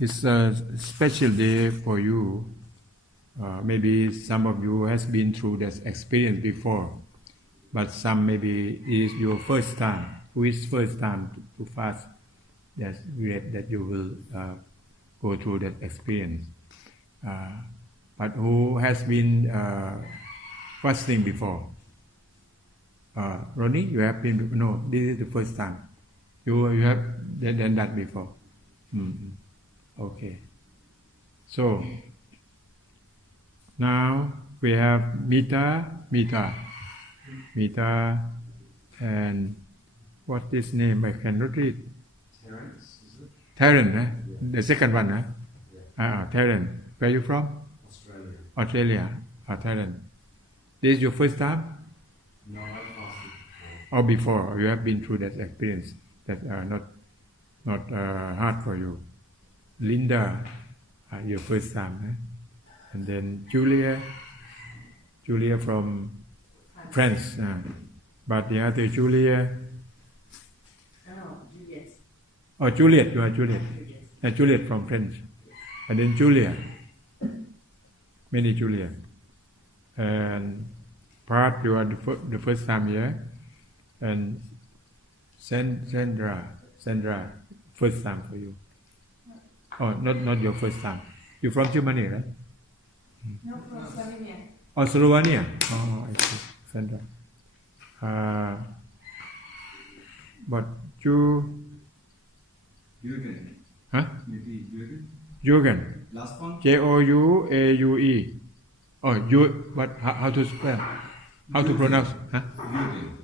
It's a special day for you. Maybe some of you has been through that experience before, but some maybe is your first time. Who is first time to fast? That's great that you will go through that experience. But who has been fasting before? Ronnie, you have been? No, this is the first time. You have done that before. Okay. So now we have Mita, and what's this name? I cannot read. Terence, eh? Yeah. The second one, eh? Yeah. Terence. Where are you from? Australia. Thailand. This is your first time? No, I've fasted before. Or before? You have been through that experience that not hard for you. Linda, your first time, eh? And then Julia from France. But the other Julia. Juliet. Oh, Juliet, you are Juliet. Juliet from French. And then Julia. Many Julia. And Pat, you are the first time here. And Sandra, first time for you. Oh, not your first time. You're from Germany, right? No, from Slovenia. Oh, Slovenia. Oh, I see. Sandra. But you... Jürgen. Huh? Maybe Jürgen. Jürgen. Last one? Jouaue. Oh, what? How to spell? How to pronounce? Huh? Jürgen.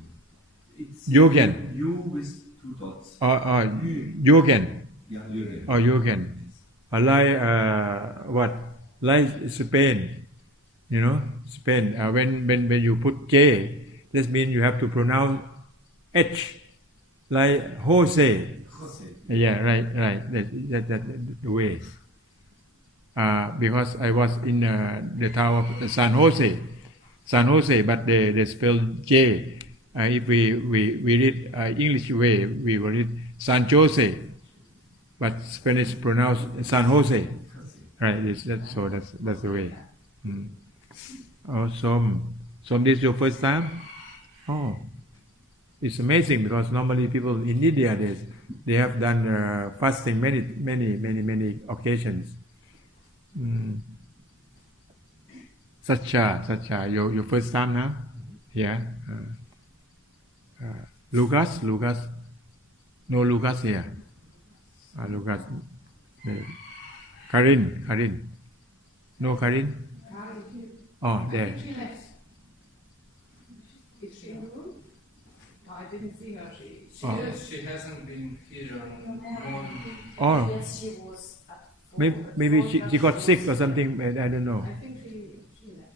It's Jürgen. U with two dots. Jürgen. Yeah, Jürgen. Oh, Jürgen. Like what? Like Spain. You know, Spain. When you put J, that means you have to pronounce H. Like Jose. Yeah, right. That the way. Because I was in the town of San Jose, but they spell J. If we read English way, we will read San Jose, but Spanish pronounce San Jose. Right? That's the way. Oh, so this is your first time? Oh, it's amazing because normally people in India they have done fasting many occasions. Sacha, your first time now? Yeah. Lucas? No Lucas here. Lucas. Karin. No Karin? Oh, there. She left. Is she in the room? No, I didn't see her. She hasn't been here on morning. Oh. Yes, she was at Maybe she got sick or something. I don't know. I think she left.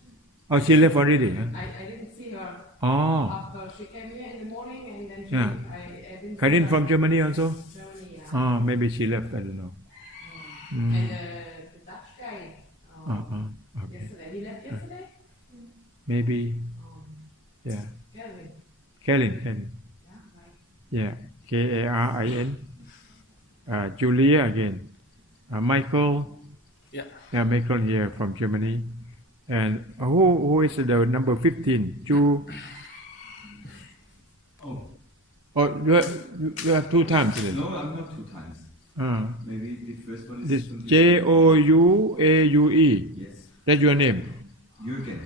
Oh, she left already. Huh? I didn't see her Oh. after she came here in the morning and then Yeah. I didn't Karin see from her. Germany also? Germany, yeah. Oh, maybe she left. I don't know. And the Dutch guy. Okay. Yesterday. He left yesterday? Maybe. Yeah. Kelvin. Karin. Yeah, Yeah. right. Karin. Julia again. Michael. Yeah, Michael here from Germany. And who is the number 15? Oh, you have two times today. No, I'm not two times. Maybe the first one is... This Jouaue. Yes. That's your name? Jürgen.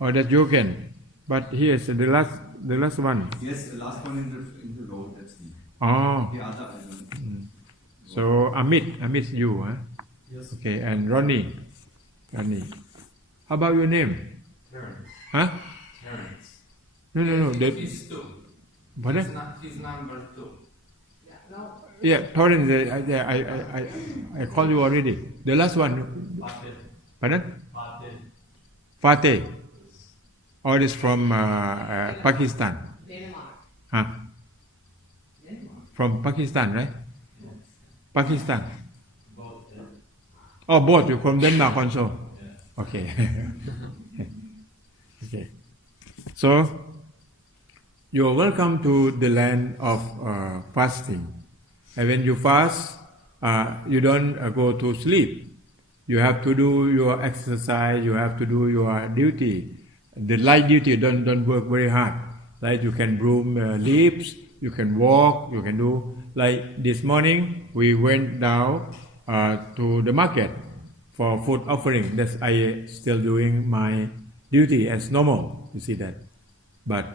Oh, that's Jürgen. But here's the last one. Yes, the last one in the road, that's me. Oh. The other, I don't. So Amit you, huh? Yes. Okay, and Ronnie. How about your name? Terence. Huh? Terence. No. He's two. What? He's number 2. Yeah, no. Yeah, Torrance. I called you already. The last one. Pardon? Fateh. All is from Pakistan. Denmark. Huh? Denmark. From Pakistan, right? Yes. Pakistan. Both. Oh, both. You're from Denmark also. Yes. Okay. Okay. So, you're welcome to the land of fasting. And when you fast, you don't go to sleep. You have to do your exercise. You have to do your duty. The light duty don't work very hard. Like you can broom leaves, you can walk, you can do. Like this morning, we went down to the market for food offering. That's I still doing my duty as normal. You see that, but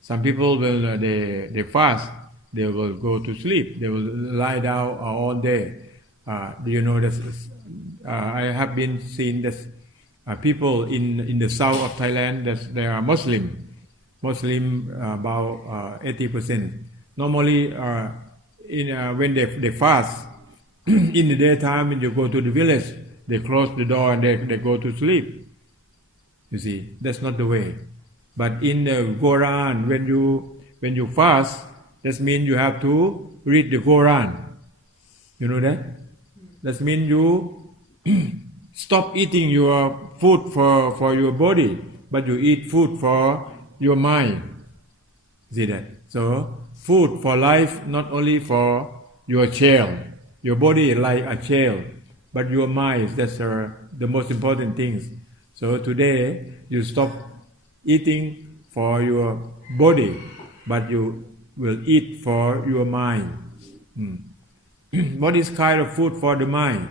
some people will they fast. They will go to sleep. They will lie down all day. Do you know this? I have been seeing this people in the south of Thailand that they are Muslim about 80%. Normally, when they fast in the daytime, when you go to the village, they close the door and they go to sleep. You see, that's not the way. But in the Quran, when you fast, that means you have to read the Quran. You know that? That means you stop eating your food for your body, but you eat food for your mind. See that? So, food for life, not only for your shell. Your body is like a shell, but your mind, that's the most important things. So today, you stop eating for your body, but you will eat for your mind. What is kind of food for the mind?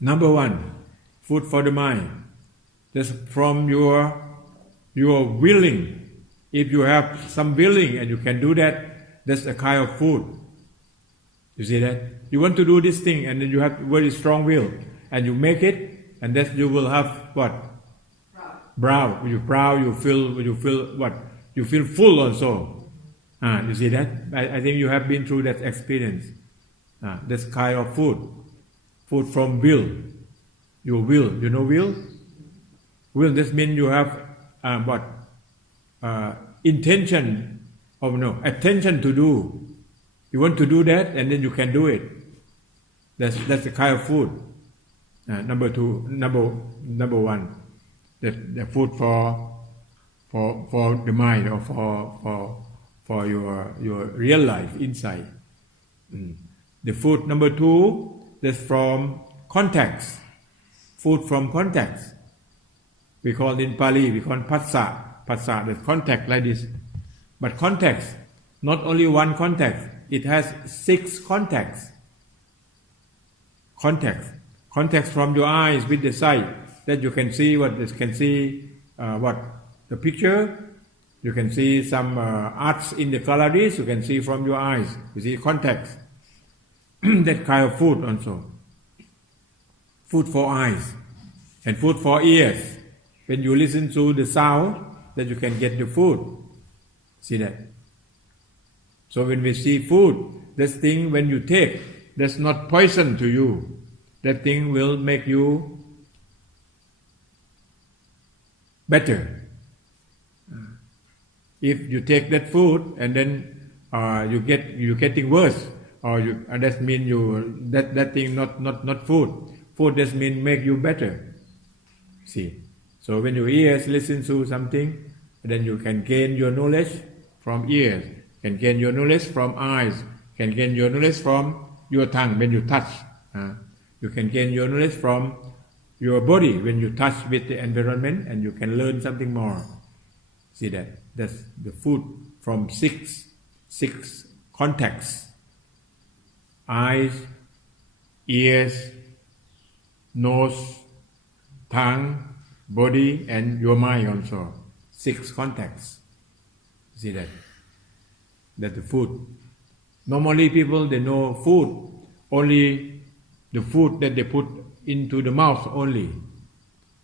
Number one, food for the mind. That's from your willing. If you have some willing and you can do that, that's a kind of food. You see that? You want to do this thing and then you have very strong will and you make it, and that you will have what? Proud. When you're proud, you feel what? You feel full also. You see that? I think you have been through that experience. That's kind of food. Food from will. Your will. You know will? Will, this means you have what? Intention attention to do. You want to do that and then you can do it. That's the kind of food. Number one. The food for the mind or for your real life inside. The food number two, that's from context. Food from context. We call in Pali, we call phassa. Phassa, that's context like this. But context, not only one context, it has 6 contexts. Context from your eyes with the sight, that you can see the picture. You can see some arts in the galleries. You can see from your eyes. You see context. That kind of food also. Food for eyes and food for ears. When you listen to the sound, that you can get the food. See that? So when we see food, this thing when you take, that's not poison to you. That thing will make you better. If you take that food and then you're getting worse, that means that thing not food. Food just means make you better. See. So when your ears listen to something, then you can gain your knowledge from ears, can gain your knowledge from eyes, can gain your knowledge from your tongue when you touch. You can gain your knowledge from your body when you touch with the environment, and you can learn something more. See that? That's the food from six contexts: eyes, ears, nose, tongue, body, and your mind also. 6 contexts. See that? That's the food. Normally people, they know food, only the food that they put into the mouth only.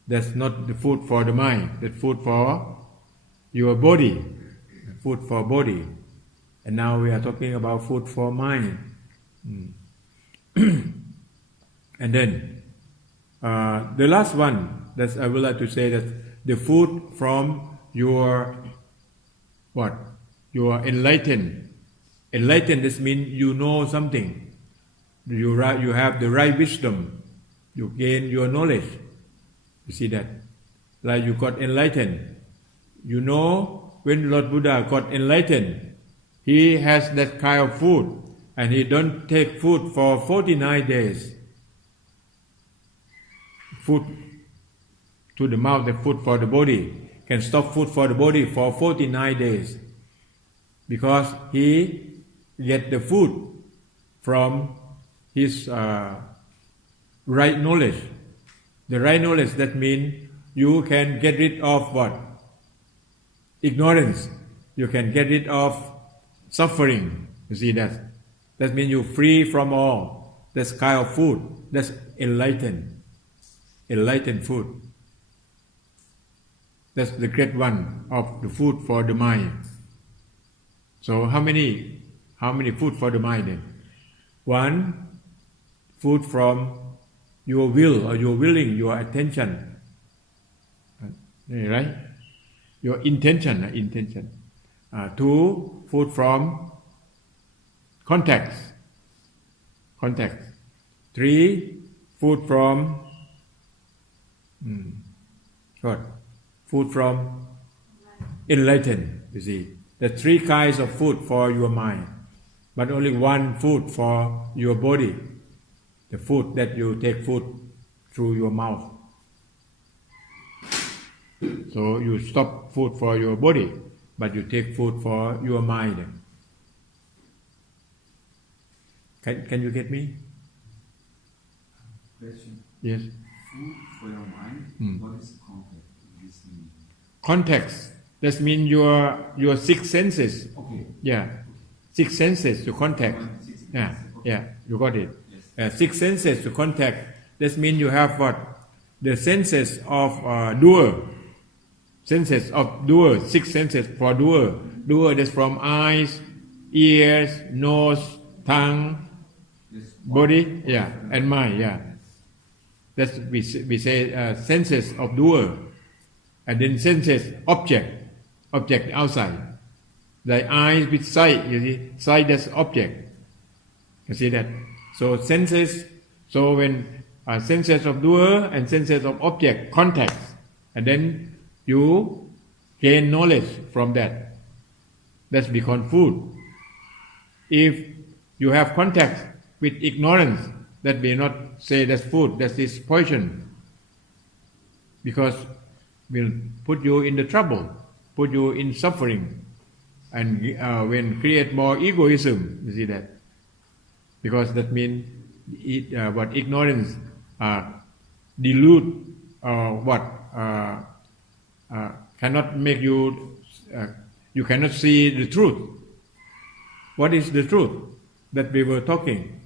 That's not the food for the mind. That's food for your body. Food for body. And now we are talking about food for mind. And then the last one, that I would like to say, that the food from your enlightened. Enlightened, this means you know something. You have the right wisdom. You gain your knowledge. You see that? Like you got enlightened. You know, when Lord Buddha got enlightened, he has that kind of food. and he don't take food for 49 days. Food to the mouth, the food for the body, can stop food for the body for 49 days. Because he get the food from his right knowledge. The right knowledge, that means you can get rid of what? Ignorance. You can get rid of suffering. You see that? That means you're free from all. That's kind of food. That's enlightened. Enlightened food. That's the great one of the food for the mind. So how many food for the mind then? One, food from your will or your willing, your attention. Right? Your intention. Two, food from context. Three, food from what? Food from enlightened. You see, the three kinds of food for your mind, but only one food for your body. The food that you take food through your mouth. So you stop food for your body, but you take food for your mind. Can you get me? Question. Yes. Food for your mind. What is the context of this meaning? Context. That means your six senses. Okay. Yeah. Six senses to contact. Yeah. You got it. Yes. Six senses to contact. That means you have what? The senses of doer. Senses of doer. Six senses for doer. Doer, that's from eyes, ears, nose, tongue, body, and mind, That's we say senses of doer, and then senses object outside. The eyes with sight, you see, sight that's object. You see that? So senses. So when senses of doer and senses of object contact, and then you gain knowledge from that. That's become food. If you have contact with ignorance, that may not say that's food, that is poison. Because will put you in the trouble, put you in suffering, and when create more egoism, you see that. Because that means what ignorance dilute cannot make you, you cannot see the truth. What is the truth that we were talking?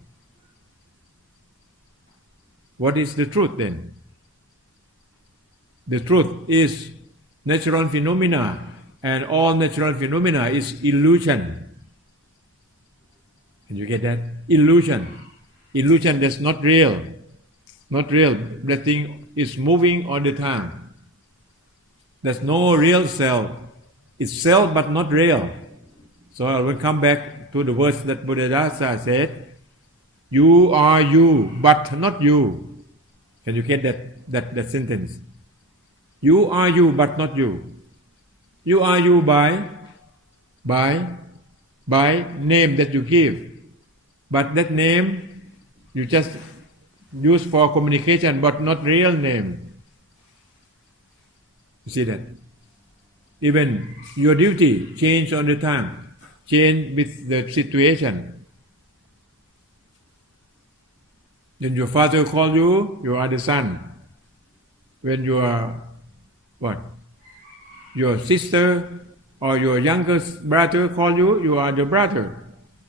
What is the truth then? The truth is natural phenomena, and all natural phenomena is illusion. Can you get that? Illusion. Illusion that's not real. Not real. That thing is moving all the time. There's no real self. It's self but not real. So I will come back to the words that Buddhadasa said, you are you, but not you. Can you get that sentence? You are you, but not you. You are you by name that you give. But that name you just use for communication, but not real name. You see that? Even your duty change all the time, change with the situation. When your father call you, you are the son. When your your sister or your youngest brother call you, you are the brother.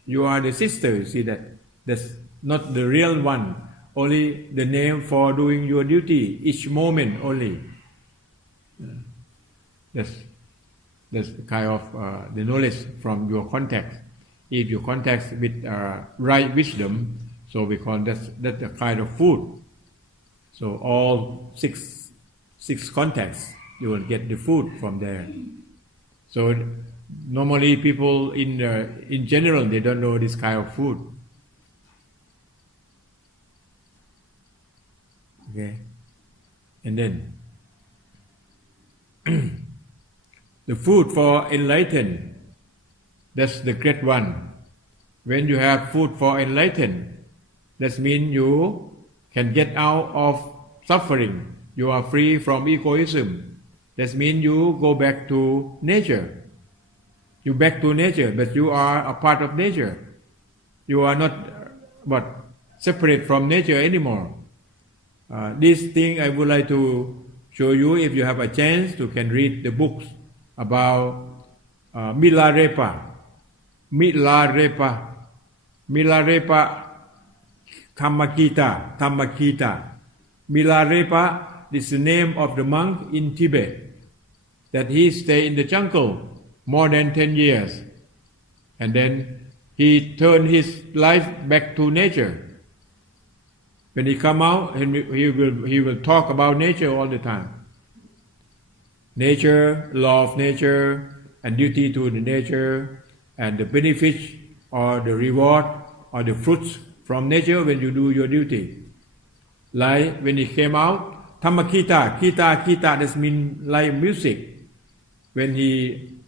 You are the sister. You see that? That's not the real one. Only the name for doing your duty each moment only. That's kind of the knowledge from your context. If you contact with right wisdom, so we call that's a kind of food. So all six contacts, you will get the food from there. So normally people in general, they don't know this kind of food. Okay, and then the food for enlightened, that's the great one. when you have food for enlightenment, that means you can get out of suffering. You are free from egoism. That means you go back to nature. You back to nature, but you are a part of nature. You are not separate from nature anymore. This thing I would like to show you. If you have a chance, you can read the books about Milarepa. Dhammakita. Milarepa is the name of the monk in Tibet, that he stayed in the jungle more than 10 years. And then he turned his life back to nature. When he come out, he will talk about nature all the time. Nature, law of nature, and duty to the nature, and the benefits or the reward or the fruits from nature when you do your duty. Like when he came out, Dhammakita, kita, that means like music. When he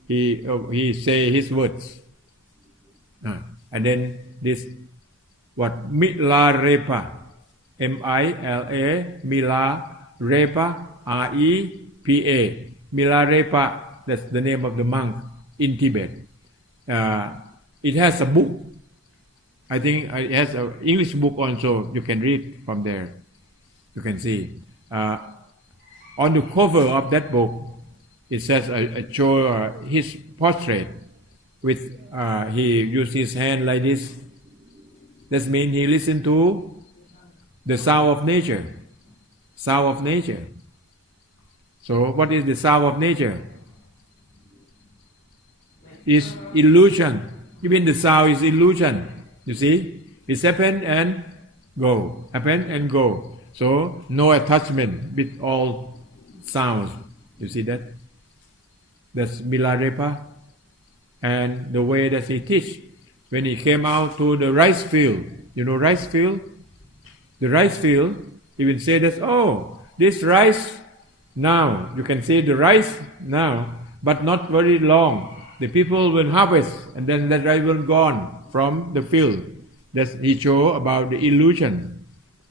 say his words. And then this, Milarepa, M-I-L-A, Milarepa, R-E-P-A. Milarepa, that's the name of the monk in Tibet. It has a book. I think it has an English book also. You can read from there. You can see. On the cover of that book, it says show his portrait with he used his hand like this. That means he listened to the sound of nature. Sound of nature. So what is the sound of nature? It's illusion. Even the sound is illusion. You see? It's happen and go. Happen and go. So no attachment with all sounds. You see that? That's Milarepa. And the way that he teach. When he came out to the rice field. You know rice field? The rice field, he will say that, oh, this rice now, you can see the rice now, but not very long. The people will harvest, and then that rice will gone from the field. That he show about the illusion.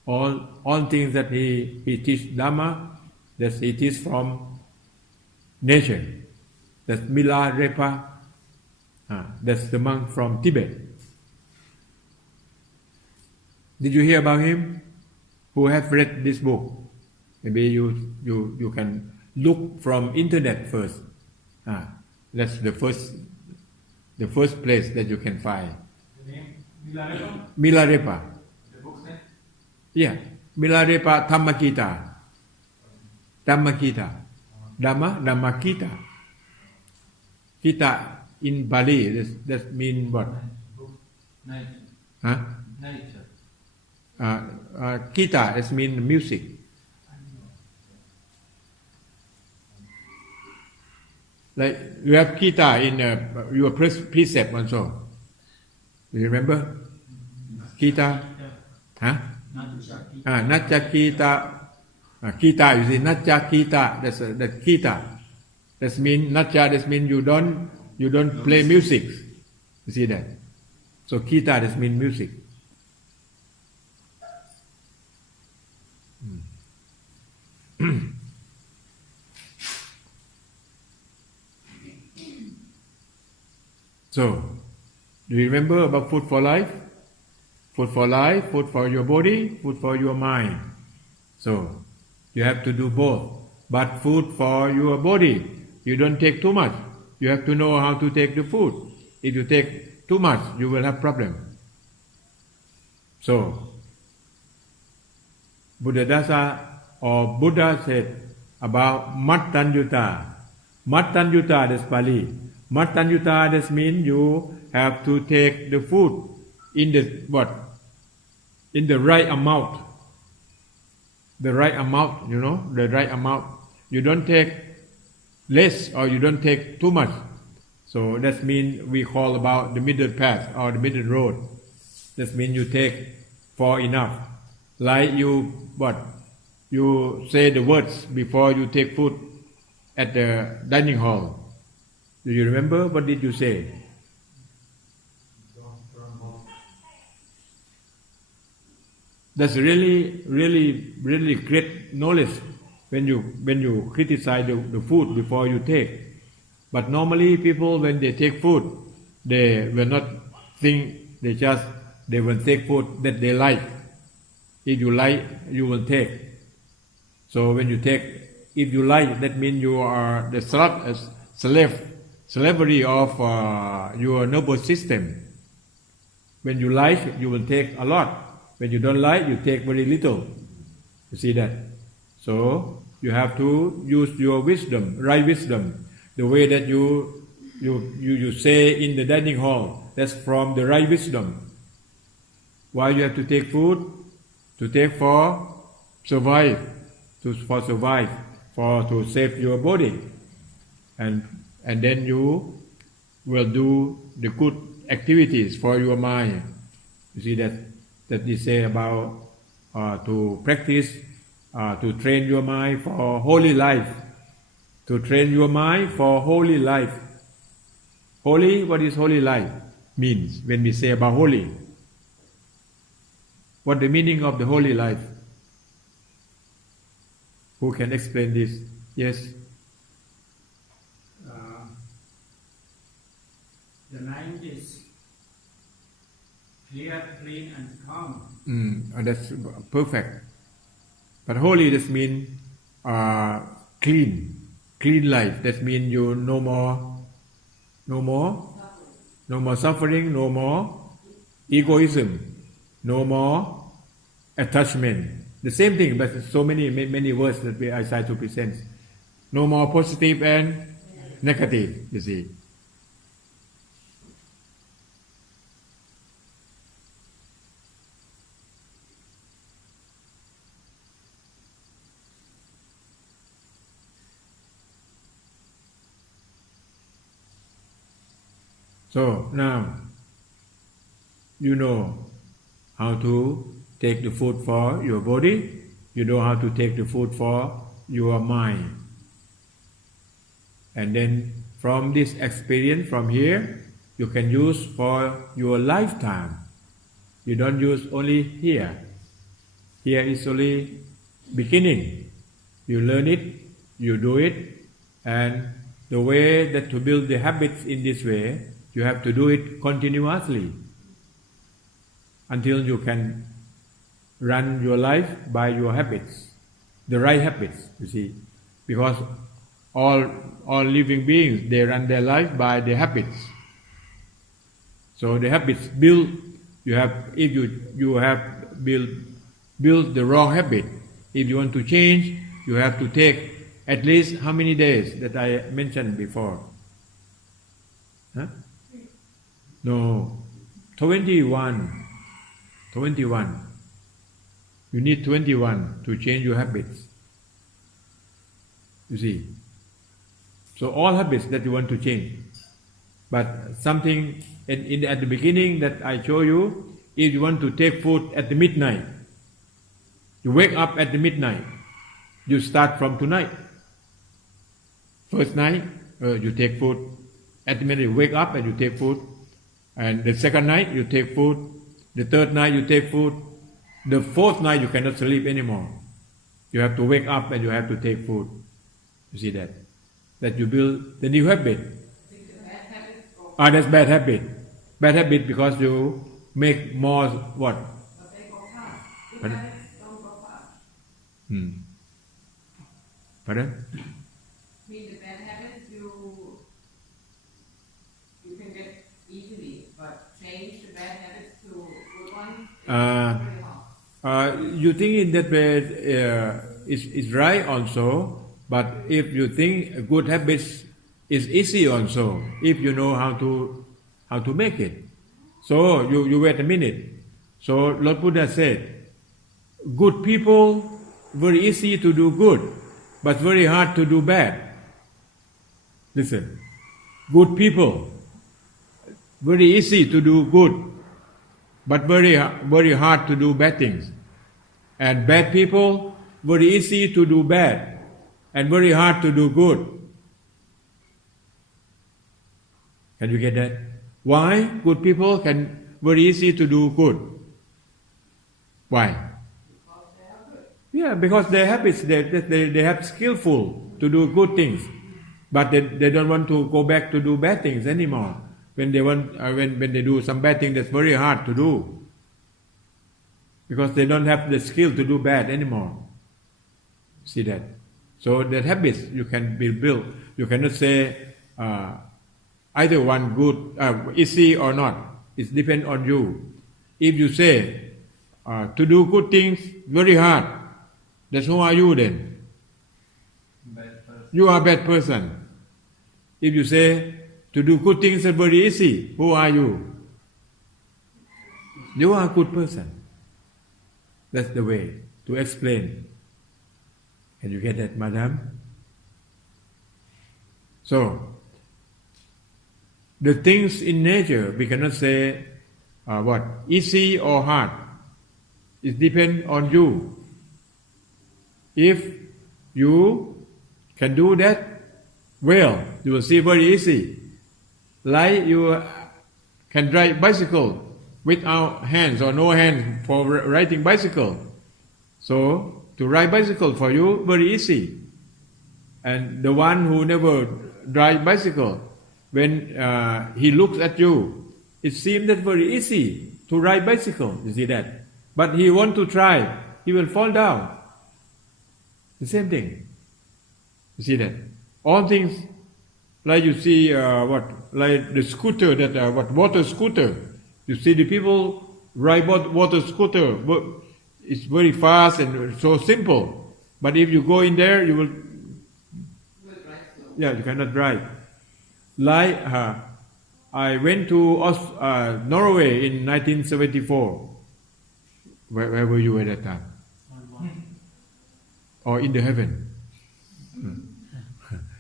All things that he teach Dhamma, that he teach from nature. That's Milarepa. That's the monk from Tibet. Did you hear about him? Who have read this book? Maybe you can look from internet first. That's the first place that you can find. The name Milarepa? Milarepa. The book's name? Yeah. Milarepa Dhammakita. Dhammakita. Dhammakita. Kita in Bali, that means what? Nature. Huh? Nature. Kita, that means music. Like you have kita in your precept also. Do you remember? Kita? Huh? Natcha kita. Kita, you see, natcha kita. That's kita. That means natcha. That means you don't play music. You see that? So kita, that means music. So, do you remember about food for life? Food for life, food for your body, food for your mind. So, you have to do both. But food for your body, you don't take too much. You have to know how to take the food. If you take too much, you will have problem. So, Buddhadasa or Buddha said about Mattanyuta. Mattanyuta, that's Pali. Mattanyuta, that means you have to take the food in the what? In the right amount. The right amount, you know, the right amount. You don't take less or you don't take too much. So that means we call about the middle path or the middle road. That means you take for enough. Like you what? You say the words before you take food at the dining hall. Do you remember? What did you say? Don't promote That's really great knowledge when you criticize the food before you take. But normally people when they take food, they will not think, they will take food that they like. If you like, you will take. So when you take, if you like, that means you are the slavery of your nervous system. When you like, you will take a lot. When you don't like, you take very little. You see that? So you have to use your wisdom, right wisdom. The way that you say in the dining hall, that's from the right wisdom. Why you have to take food? To take for survive, to save your body, and then you will do the good activities for your mind. You see that they say about to practice, to train your mind for holy life. To train your mind for holy life. Holy, what is holy life means when we say about holy? What the meaning of the holy life? Who can explain this? Yes. The mind is clear, clean, and calm. That's perfect. But holy just means clean life. That means you no more suffering, no more egoism, no more attachment. The same thing, but so many words that I try to present. No more positive and negative, you see. So now you know how to take the food for your body, you know how to take the food for your mind. And then from this experience from here, you can use for your lifetime. You don't use only here. Here is only beginning. You learn it, you do it, and the way that to build the habits in this way, you have to do it continuously until you can run your life by your habits, the right habits, you see. Because all living beings, they run their life by the habits. So the habits build, if you have built the wrong habit, if you want to change, you have to take at least how many days that I mentioned before? Huh? No, 21. You need 21 to change your habits. You see. So all habits that you want to change. But something at the beginning that I show you, if you want to take food at the midnight, you wake up at the midnight, you start from tonight. First night, you take food. At the midnight, you wake up and you take food. And the second night, you take food. The third night, you take food. The fourth night, you cannot sleep anymore. You have to wake up and you have to take food. You see that? That you build the new habit. That's bad habit. Bad habit because you make more what? But they go fast. Good habits don't go fast. Pardon? Mean the bad habits you can get easily, but change the bad habits to good ones very hard. You think in that way is right also, but if you think good habits is easy also, if you know how to make it. So you wait a minute. So Lord Buddha said, good people very easy to do good, but very hard to do bad. Listen, good people very easy to do good, but very hard to do bad things. And bad people very easy to do bad and very hard to do good. Can you get that? Why good people can very easy to do good? Why? Yeah, because their habits, they have skillful to do good things, but they don't want to go back to do bad things anymore. When they want, when they do some bad thing, that's very hard to do, because they don't have the skill to do bad anymore. See that? So that habits you can be built. You cannot say either one good, easy or not. It depends on you. If you say to do good things very hard, that's who are you then? Bad person. You are a bad person. If you say to do good things is very easy, who are you? You are a good person. That's the way to explain. Can you get that, madam? So, the things in nature, we cannot say easy or hard. It depends on you. If you can do that well, you will see very easy. Like you can drive bicycle without hands or no hands for riding bicycle. So to ride bicycle for you very easy. And the one who never drive bicycle, when he looks at you, it seems that very easy to ride bicycle. You see that? But he want to try, he will fall down. The same thing. You see that? All things like you see like the scooter that water scooter. You see the people ride water scooter. But it's very fast and so simple. But if you go in there, you will. Yeah, you cannot drive. Like I went to Norway in 1974. Where were you at that time? Or in the heaven?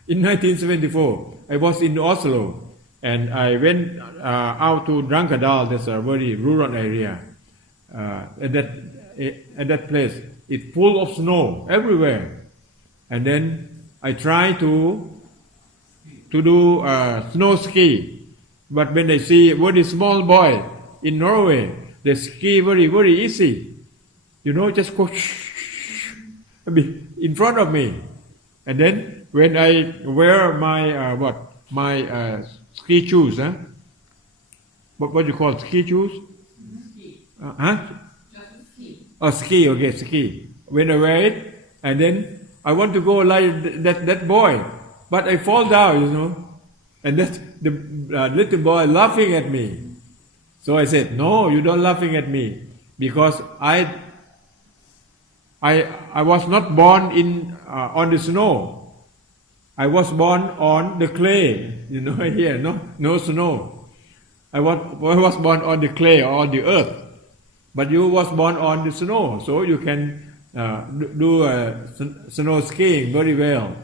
In 1974, I was in Oslo, and I went out to Drankadal. That's a very rural area. At that place, it's full of snow everywhere. And then I tried to do snow ski, but when I see a very small boy in Norway, they ski very, very easy. You know, just go in front of me. And then when I wear my ski shoes, what you call ski shoes? Ski. Just ski. Oh, ski, okay, ski. When I wear it, and then I want to go like that boy, but I fall down, you know, and that the little boy laughing at me. So I said, no, you don't laughing at me, because I was not born on the snow. I was born on the clay, you know, here, no snow. I was born on the clay or on the earth, but you was born on the snow, so you can do snow skiing very well,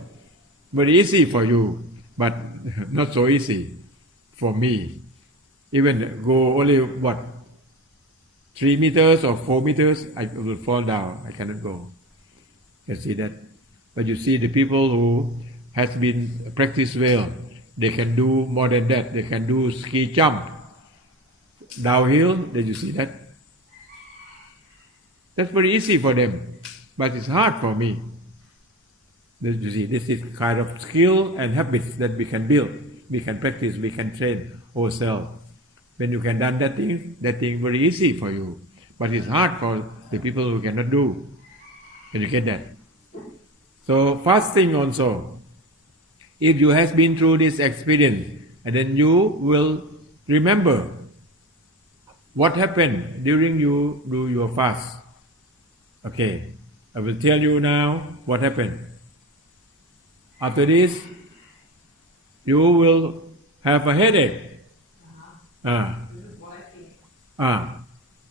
very easy for you, but not so easy for me. Even go only 3 meters or 4 meters, I will fall down. I cannot go. You see that? But you see the people who has been practiced well, they can do more than that. They can do ski jump, downhill. Did you see that? That's very easy for them, but it's hard for me. You see, this is kind of skill and habits that we can build, we can practice, we can train ourselves. When you can done that thing very easy for you, but it's hard for the people who cannot do. Can you get that? So fasting also, if you have been through this experience, and then you will remember what happened during you do your fast. Okay, I will tell you now what happened. After this, you will have a headache.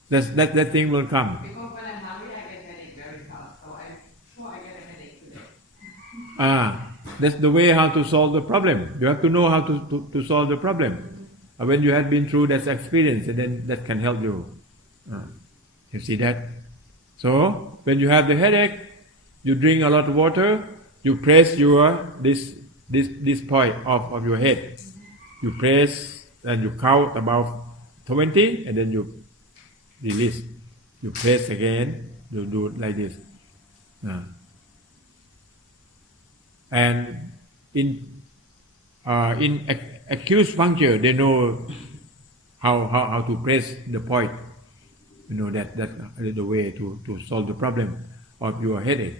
That thing will come. Because when I'm hungry, I get headache very fast. So I'm sure I get a headache today. That's the way how to solve the problem. You have to know how to solve the problem. When you have been through that experience, and then that can help you. You see that? So when you have the headache, you drink a lot of water. You press this point of your head. You press and you count about 20, and then you release. You press again. You do it like this. And in acupuncture, they know how to press the point. You know that's the way to solve the problem of your headache.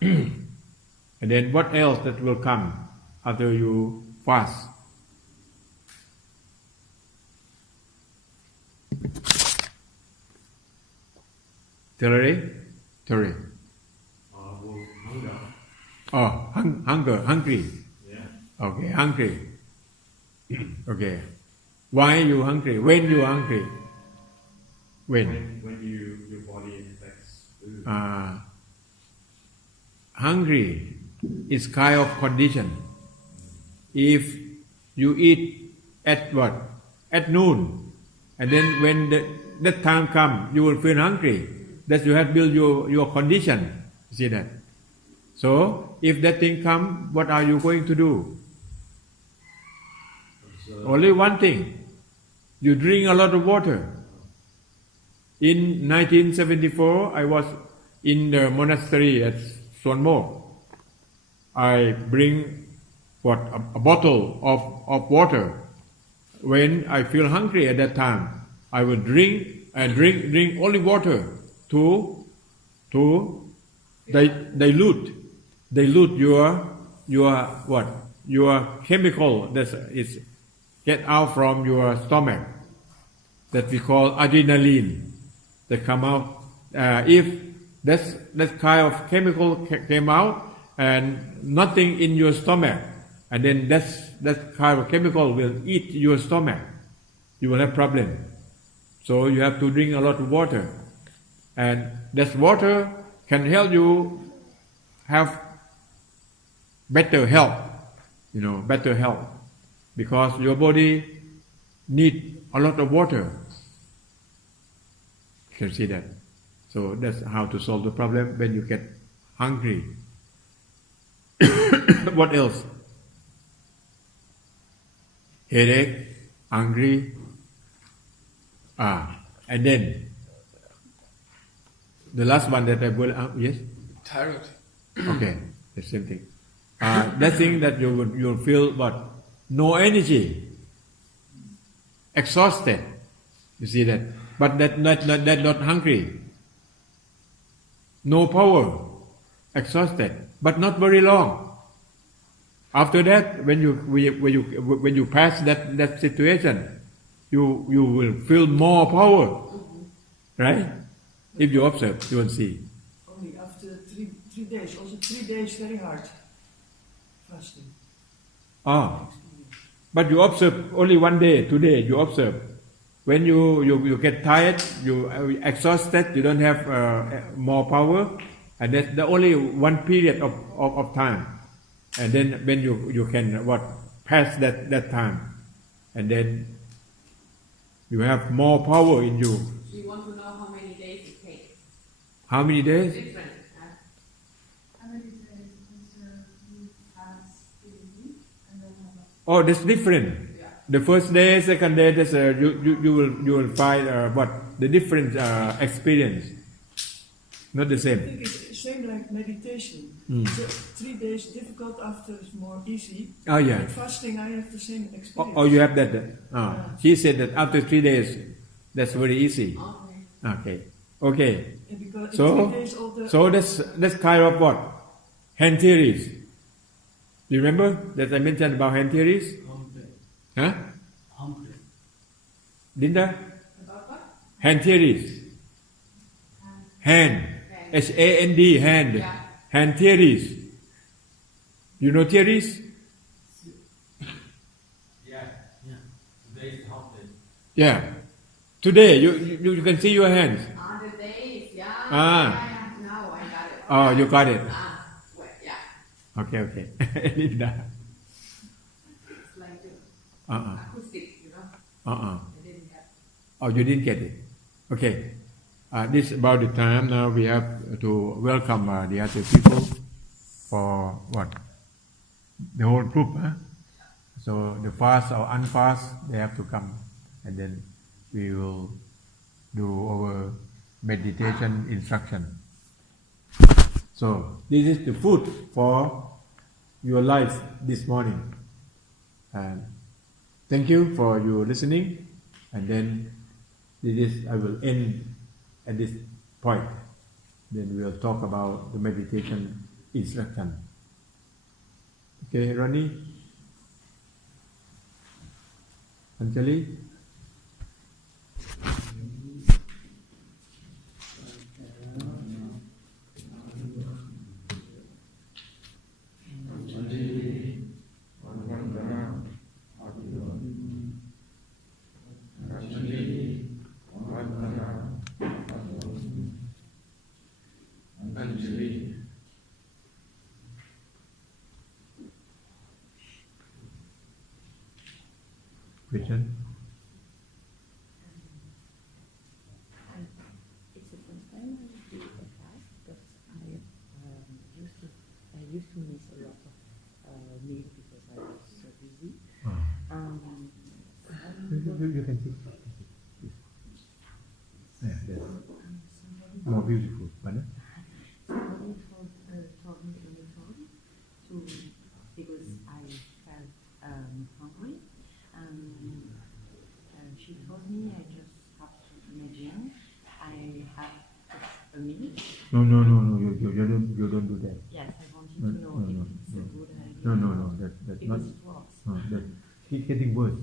And then what else that will come after you fast? Terry? Hunger. Oh, hungry. Yeah. Okay, hungry. Okay. Why you hungry? When you hungry? When your body expects food. Hungry is kind of condition. If you eat at what? At noon, and then when that time come, you will feel hungry. That you have built your condition. See that? So if that thing come, what are you going to do? Only one thing. You drink a lot of water. In 1974, I was in the monastery at Suan Mo. I bring a bottle of water. When I feel hungry at that time, I will drink only water to dilute your chemical that is get out from your stomach that we call adrenaline that come out. If that kind of chemical came out and nothing in your stomach, and then that kind of chemical will eat your stomach, you will have problem. So you have to drink a lot of water, and that water can help you have better health. Better health, because your body need a lot of water. You can see that. So that's how to solve the problem when you get hungry. What else? Headache, hungry. And then the last one that I will yes. Tired. Okay, the same thing. That thing that you'll feel what? No energy, exhausted. You see that, but that not hungry. No power, exhausted, but not very long. After that, when you pass that situation, you will feel more power, right? If you observe, you will see. Only after three days, also 3 days very hard fasting. But you observe only 1 day, 2 days. You observe when you get tired, you exhausted, you don't have more power, and that's the only one period of time. And then when you can pass that time, and then you have more power in you. So you want to know how many days it takes? How many days? Different. How many days is you fast in a week and then have a... Oh, that's different. Yeah. The first day, second day, that's you will find the different experience. Not the I same. think it's same like meditation. So 3 days difficult, after it's more easy. Oh yeah. With fasting, I have the same experience. Oh, you have that. She said that after 3 days, that's very easy. Okay. Okay. And because in So 3 days all the... so that's kind of what? Hand theories. Do you remember that I mentioned about hand theories? Huh? Linda? About what? Hand theories. Hand. H-A-N-D, hand. Yeah. Hand theories. You know theories? Yeah. Today's hump day. Yeah. Today, you can see your hands. On the days, yeah. Ah. Now I got it. Oh, you got it. Wait, yeah. Okay. Linda. It's like the Uh-uh. acoustic, you know. Uh-uh. I didn't get. Oh, you didn't get it. Okay. This is about the time. Now we have to welcome the other people for what? The whole group. Huh? So the fast or unfast, they have to come, and then we will do our meditation instruction. So this is the food for your life this morning. And thank you for your listening. And then I will end at this point. Then we'll talk about the meditation instruction. Okay, Ronnie? Anjali? Question? It's the first time I do a class because I used to miss a lot of meal because I was so busy. You can see. Yeah, that's more beautiful, pardon? Somebody told me on the phone because I felt hungry. She told me I just have to imagine I have a minute. No, you don't do that. Yes, I wanted to know if it's a good idea. No, that's not. Because it works. It's getting worse.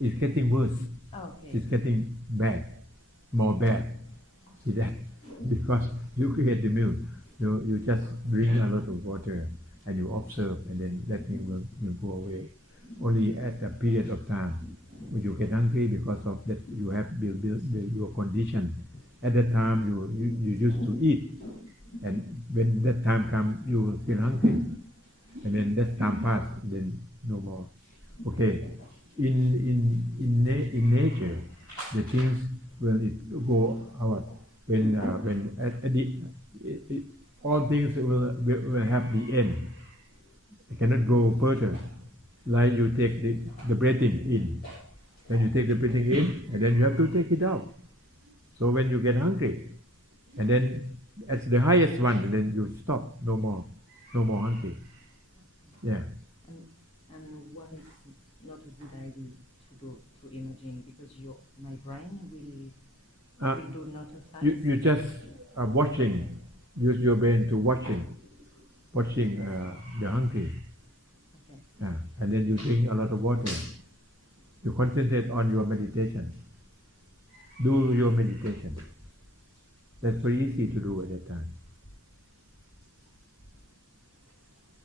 It's getting worse. Oh, okay. It's getting bad, more bad. See that? Because you create the meal, you just drink a lot of water and you observe, and then that thing will go away. Only at a period of time when you get hungry because of that you have built your condition. At that time you used to eat, and when that time comes you will feel hungry, and then that time pass, then no more. Okay, in nature the things will go out when all things will have the end. It cannot go further. Like you take the breathing in. When you take the breathing in, and then you have to take it out. So when you get hungry, and then at the highest one, then you stop, no more hungry. Yeah. And what is not a good idea to do to imaging because my brain will do not a You just watching. Use your brain to watching the hungry. Okay. And then you drink a lot of water. You concentrate on your meditation. Do your meditation. That's very easy to do at that time.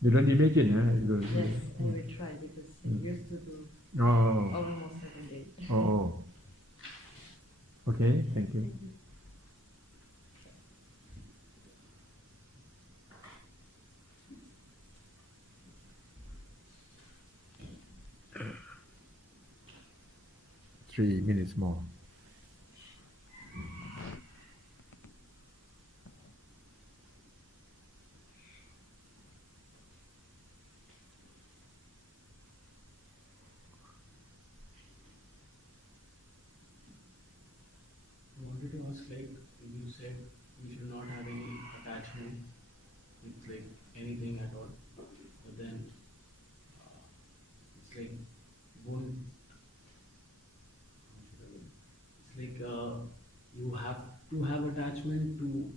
You don't imagine, Yes, I will try because I used to do almost 7 days. Oh. Okay, thank you. Three minutes more. I wanted to ask, like you said, we should not have any attachment with like anything at all. But then it's like won't. It's like you have to have attachment to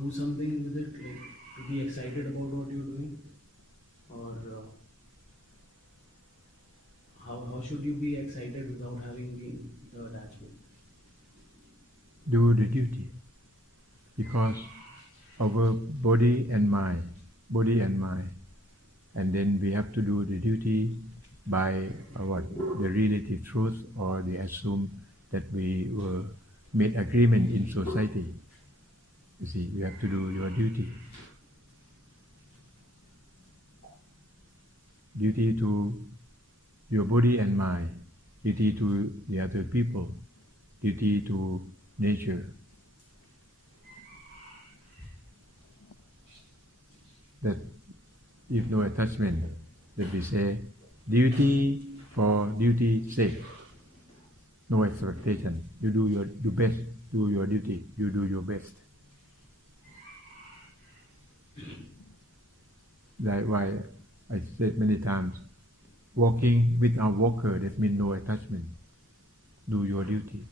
do something with it, like to be excited about what you're doing, or how should you be excited without having the attachment? Do the duty, because our body and mind, and then we have to do the duty by the relative truth or the assume that we will make agreement in society. You see, you have to do your duty. Duty to your body and mind, duty to the other people, duty to nature. That if no attachment, that we say duty for duty's sake. No expectation. You do your best. Do your duty. You do your best. That's why I said many times, walking without walker, that means no attachment. Do your duty.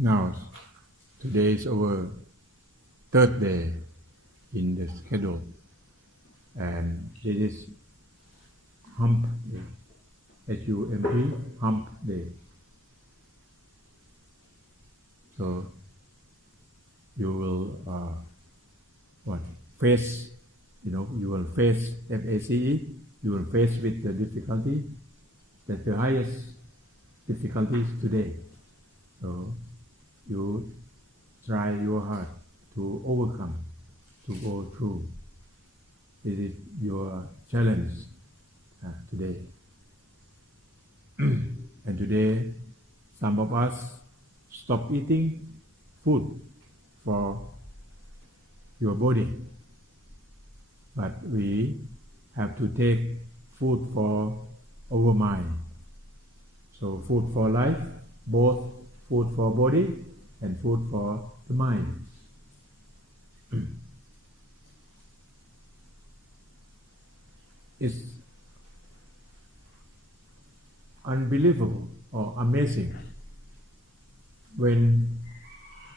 Now, today is our third day in the schedule, and this is hump day, H-U-M-P, hump day. So, you will face, you will face FACE, you will face with the difficulty, that's the highest difficulties today. So, you try your hard to overcome, to go through. This is your challenge today. And today, some of us stop eating food for your body, but we have to take food for our mind. So food for life, both food for body and food for the mind. It's unbelievable or amazing when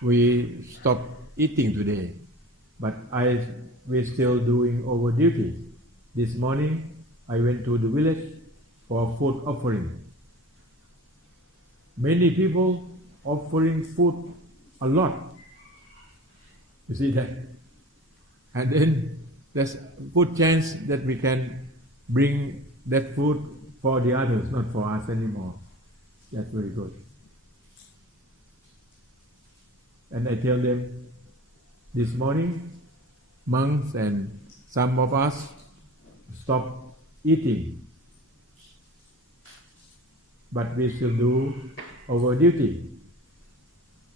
we stop eating today, but we're still doing our duty. This morning I went to the village for food offering. Many people offering food a lot. You see that? And then there's a good chance that we can bring that food for the others, not for us anymore. That's very good. And I tell them, this morning, monks and some of us stop eating, but we still do our duty,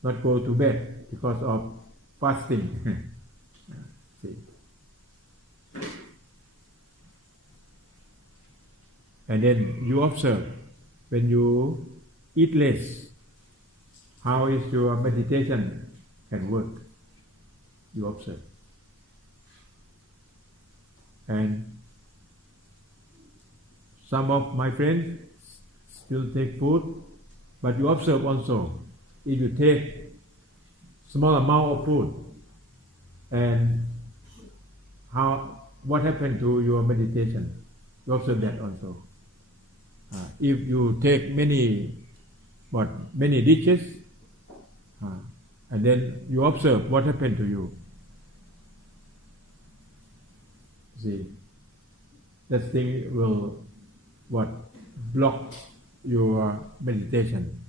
not go to bed because of fasting. See. And then you observe, when you eat less, how is your meditation can work. You observe. And some of my friends still take food, but you observe also, if you take small amount of food, and what happened to your meditation, you observe that also. If you take many dishes, and then you observe what happened to you. See, that thing will block your meditation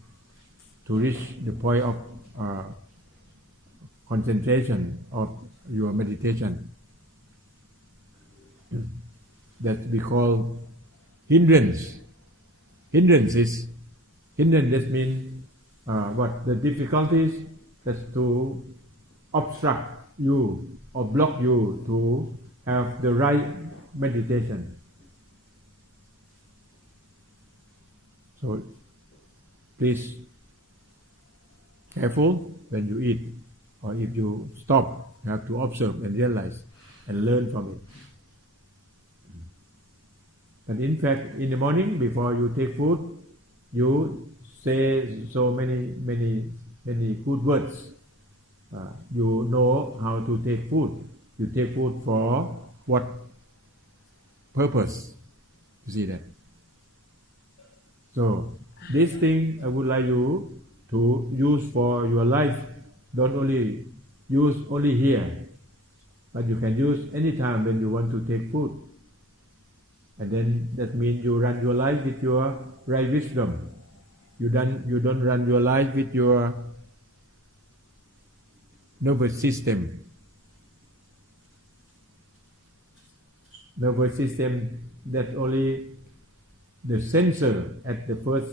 to reach the point of concentration of your meditation. That we call hindrance. Hindrances means what? The difficulties that's to obstruct you or block you to have the right meditation. So please careful when you eat, or if you stop, you have to observe and realize and learn from it. And in fact, in the morning before you take food, you say so many good words. You know how to take food. You take food for what purpose? You see that? So this thing I would like you to use for your life. Don't only use only here, but you can use anytime when you want to take food. And then that means you run your life with your right wisdom. You don't run your life with your nervous system. Nervous system that only the sensor at the first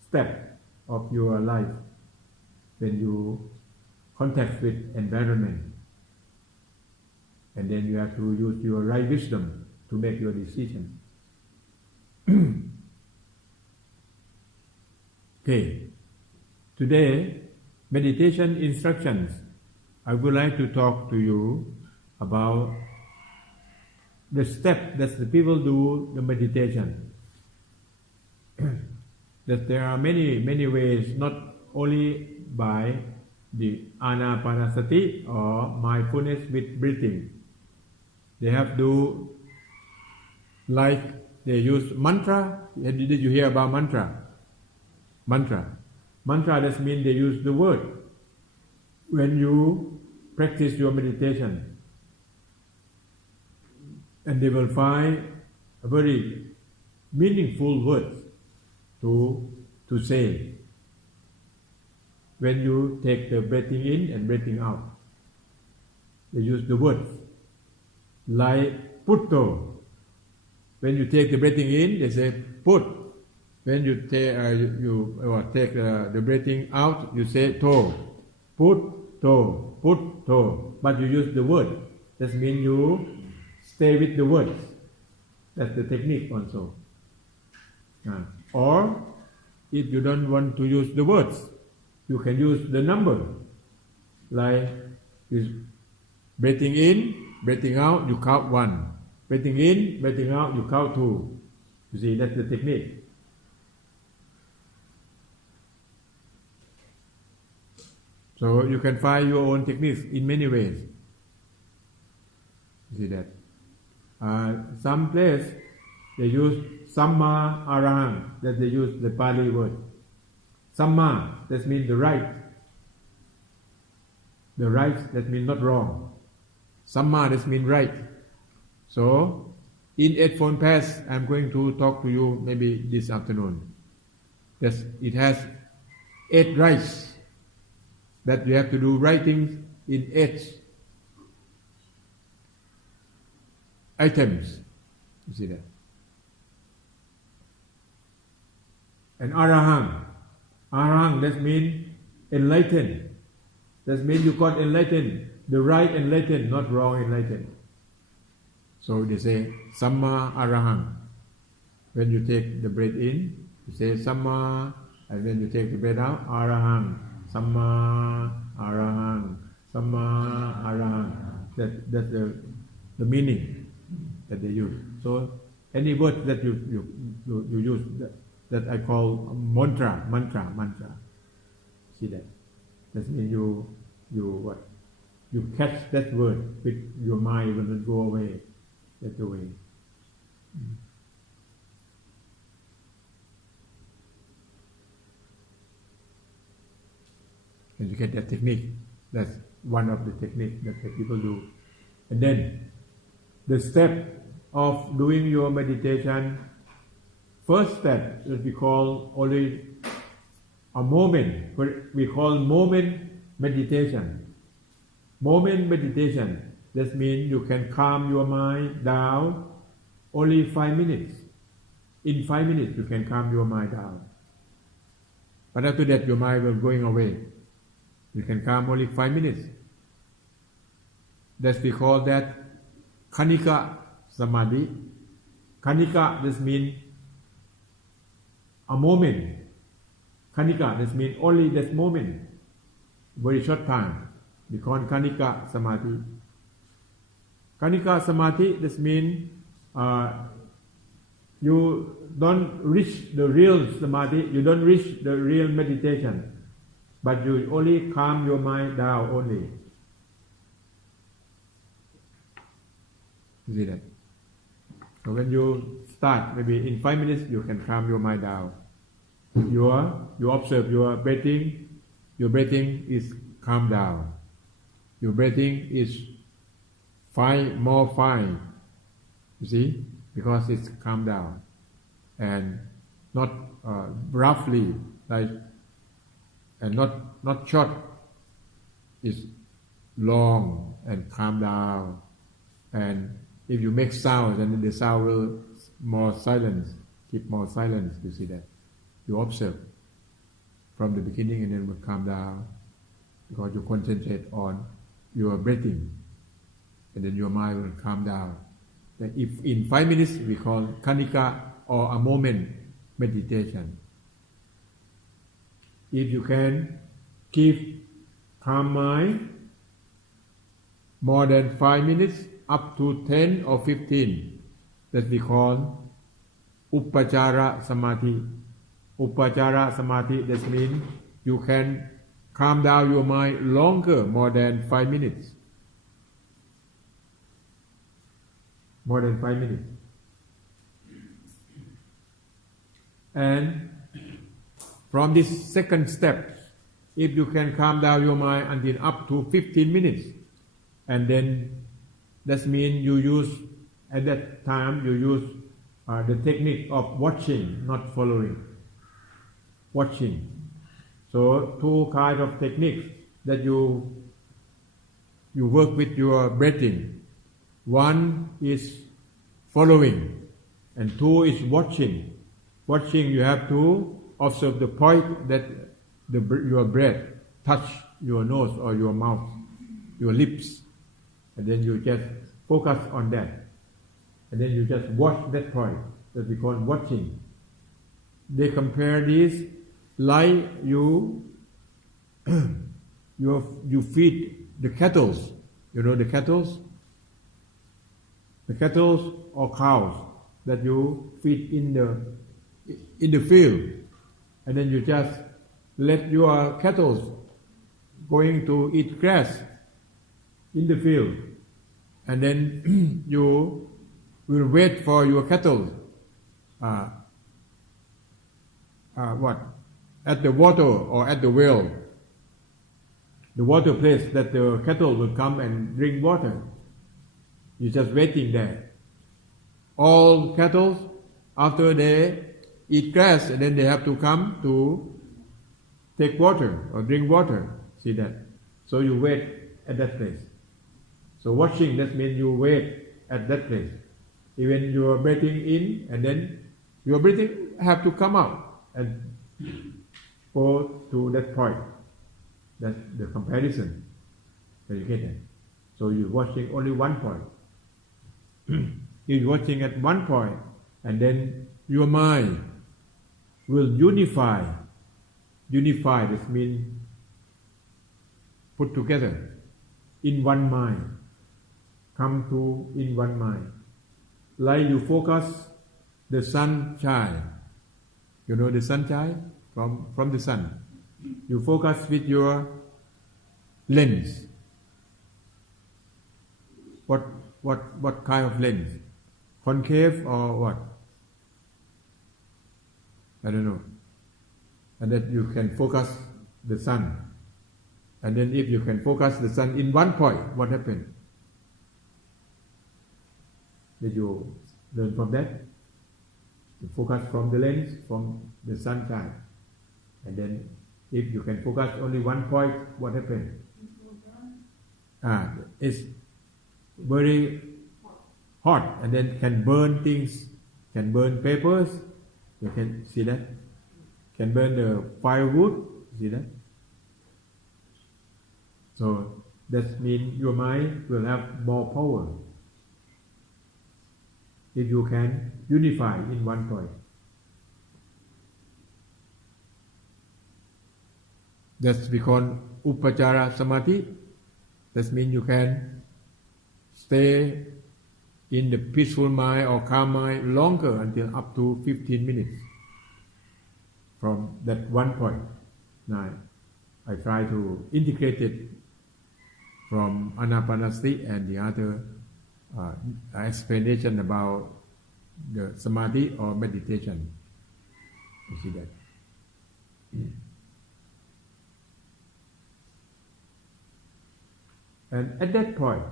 step of your life when you contact with environment. And then you have to use your right wisdom to make your decision. Okay. Today, meditation instructions. I would like to talk to you about the step that the people do the meditation. That there are many ways, not only by the anapanasati or mindfulness with breathing. They have to, like they use mantra. Did you hear about mantra? Mantra does mean they use the word. When you practice your meditation, and they will find a very meaningful words to say when you take the breathing in and breathing out. They use the words like putto. When you take the breathing in, they say put. When you take the breathing out, you say to. Put to. But you use the word. That means you stay with the words. That's the technique also. Or if you don't want to use the words, you can use the number. Like breathing in, breathing out, you count 1. Breathing in, breathing out, you count 2. You see, that's the technique. So you can find your own techniques in many ways. You see that? Some place they use samma arahang, that they use the Pali word. Samma, that means the right. The right, that means not wrong. Samma, that means right. So, in 8 phone pass, I'm going to talk to you maybe this afternoon. Yes, it has 8 rights that you have to do right things in 8 items. You see that? And arahang, that means enlightened. That means you got enlightened, the right enlightened, not wrong enlightened. So they say samma arahang. When you take the breath in, you say samma, and when you take the breath out, arahang. Samma arahang. Samma arahang. That's the meaning that they use. So any word that you use that I call mantra. See that? That means you catch that word with your mind, will not go away. That's the way. And you get that technique. That's one of the techniques that the people do. And then the step of doing your meditation, first step that we call only a moment, we call moment meditation. Moment meditation, that means you can calm your mind down only 5 minutes. In 5 minutes you can calm your mind down. But after that your mind will going away. You can calm only 5 minutes. That's we call that Khanika Samadhi. Khanika, this means a moment. Khanika, this means only that moment. Very short time. We call Khanika Samadhi. Khanika Samadhi, this means you don't reach the real Samadhi, you don't reach the real meditation, but you only calm your mind down only. You see that? So when you start, maybe in 5 minutes you can calm your mind down. You observe your breathing is calm down. Your breathing is more fine. You see? Because it's calm down. And not roughly, like, and not short. It's long and calm down. And if you make sounds, then the sound will more silence, keep more silence. You see that? You observe from the beginning and then will calm down because you concentrate on your breathing, and then your mind will calm down. Then if in 5 minutes we call Khanika or a moment meditation. If you can keep calm mind more than 5 minutes, up to 10 or 15, that we call Upachara Samadhi. Upachara Samadhi, that means you can calm down your mind longer, more than 5 minutes. More than 5 minutes. And from this second step, if you can calm down your mind until up to 15 minutes, and then that means you use, at that time you use the technique of watching, not following. Watching. So 2 kinds of techniques that you work with your breathing. 1 is following, and 2 is watching. Watching, you have to observe the point that your breath touch your nose or your mouth, your lips, and then you just focus on that, and then you just watch that point. That we call watching. They compare this like you feed the cattle. You know the cattle? The cattle or cows that you feed in the field, and then you just let your cattle going to eat grass in the field, and then you will wait for your cattle at the water or at the well, the water place that the cattle will come and drink water. You're just waiting there. All cattle, after they eat grass, and then they have to come to take water or drink water. See that? So you wait at that place. So watching, that means you wait at that place. Even you are breathing in, and then your breathing have to come out and go to that point. That's the comparison. So you get it. So you're watching only one point. You're watching at one point, and then your mind will unify. Unify, this means put together in one mind. Come to in one mind. Like you focus the sunshine. You know the sunshine from the sun. You focus with your lens. What kind of lens? Concave or what? I don't know. And that you can focus the sun. And then if you can focus the sun in one point, what happens? Did you learn from that? You focus from the lens, from the sunshine. And then if you can focus only one point, what happens? It's very hot, and then can burn things, can burn papers. You can see that. Can burn the firewood. See that. So that means your mind will have more power if you can unify in one point. That's we call upachara samadhi. That means you can stay in the peaceful mind or calm mind longer until up to 15 minutes from that one point. Now, I try to integrate it from anapanasati and the other explanation about the samadhi or meditation. You see that? And at that point,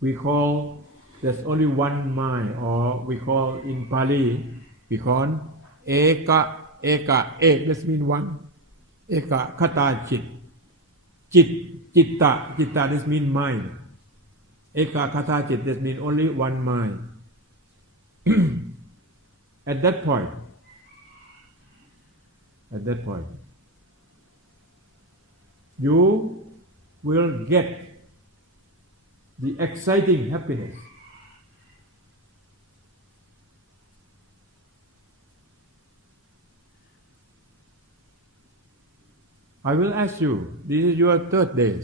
we call there's only one mind, or we call in Pali, we call eka, that means one. Eka kata chit. Chitta, this means mind. Eka kata chit, that means only one mind. At that point, you will get the exciting happiness. I will ask you, this is your third day.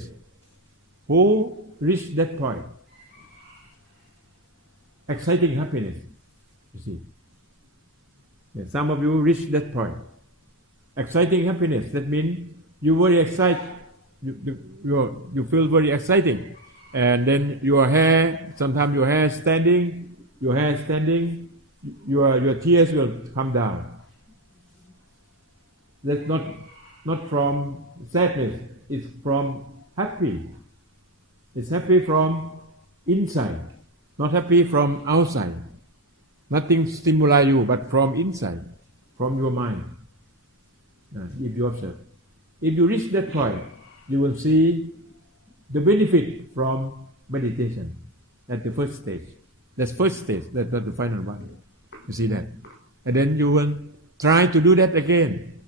Who reached that point? Exciting happiness, you see. Yeah, some of you reached that point. Exciting happiness, that means you very excited, you feel very exciting. And then your hair, sometimes your hair standing, your tears will come down. That's not from sadness, it's from happy. It's happy from inside, not happy from outside. Nothing stimuli you, but from inside, from your mind. If you observe. If you reach that point, you will see the benefit from meditation at the first stage. That's first stage, that's not the final one. You see that? And then you will try to do that again.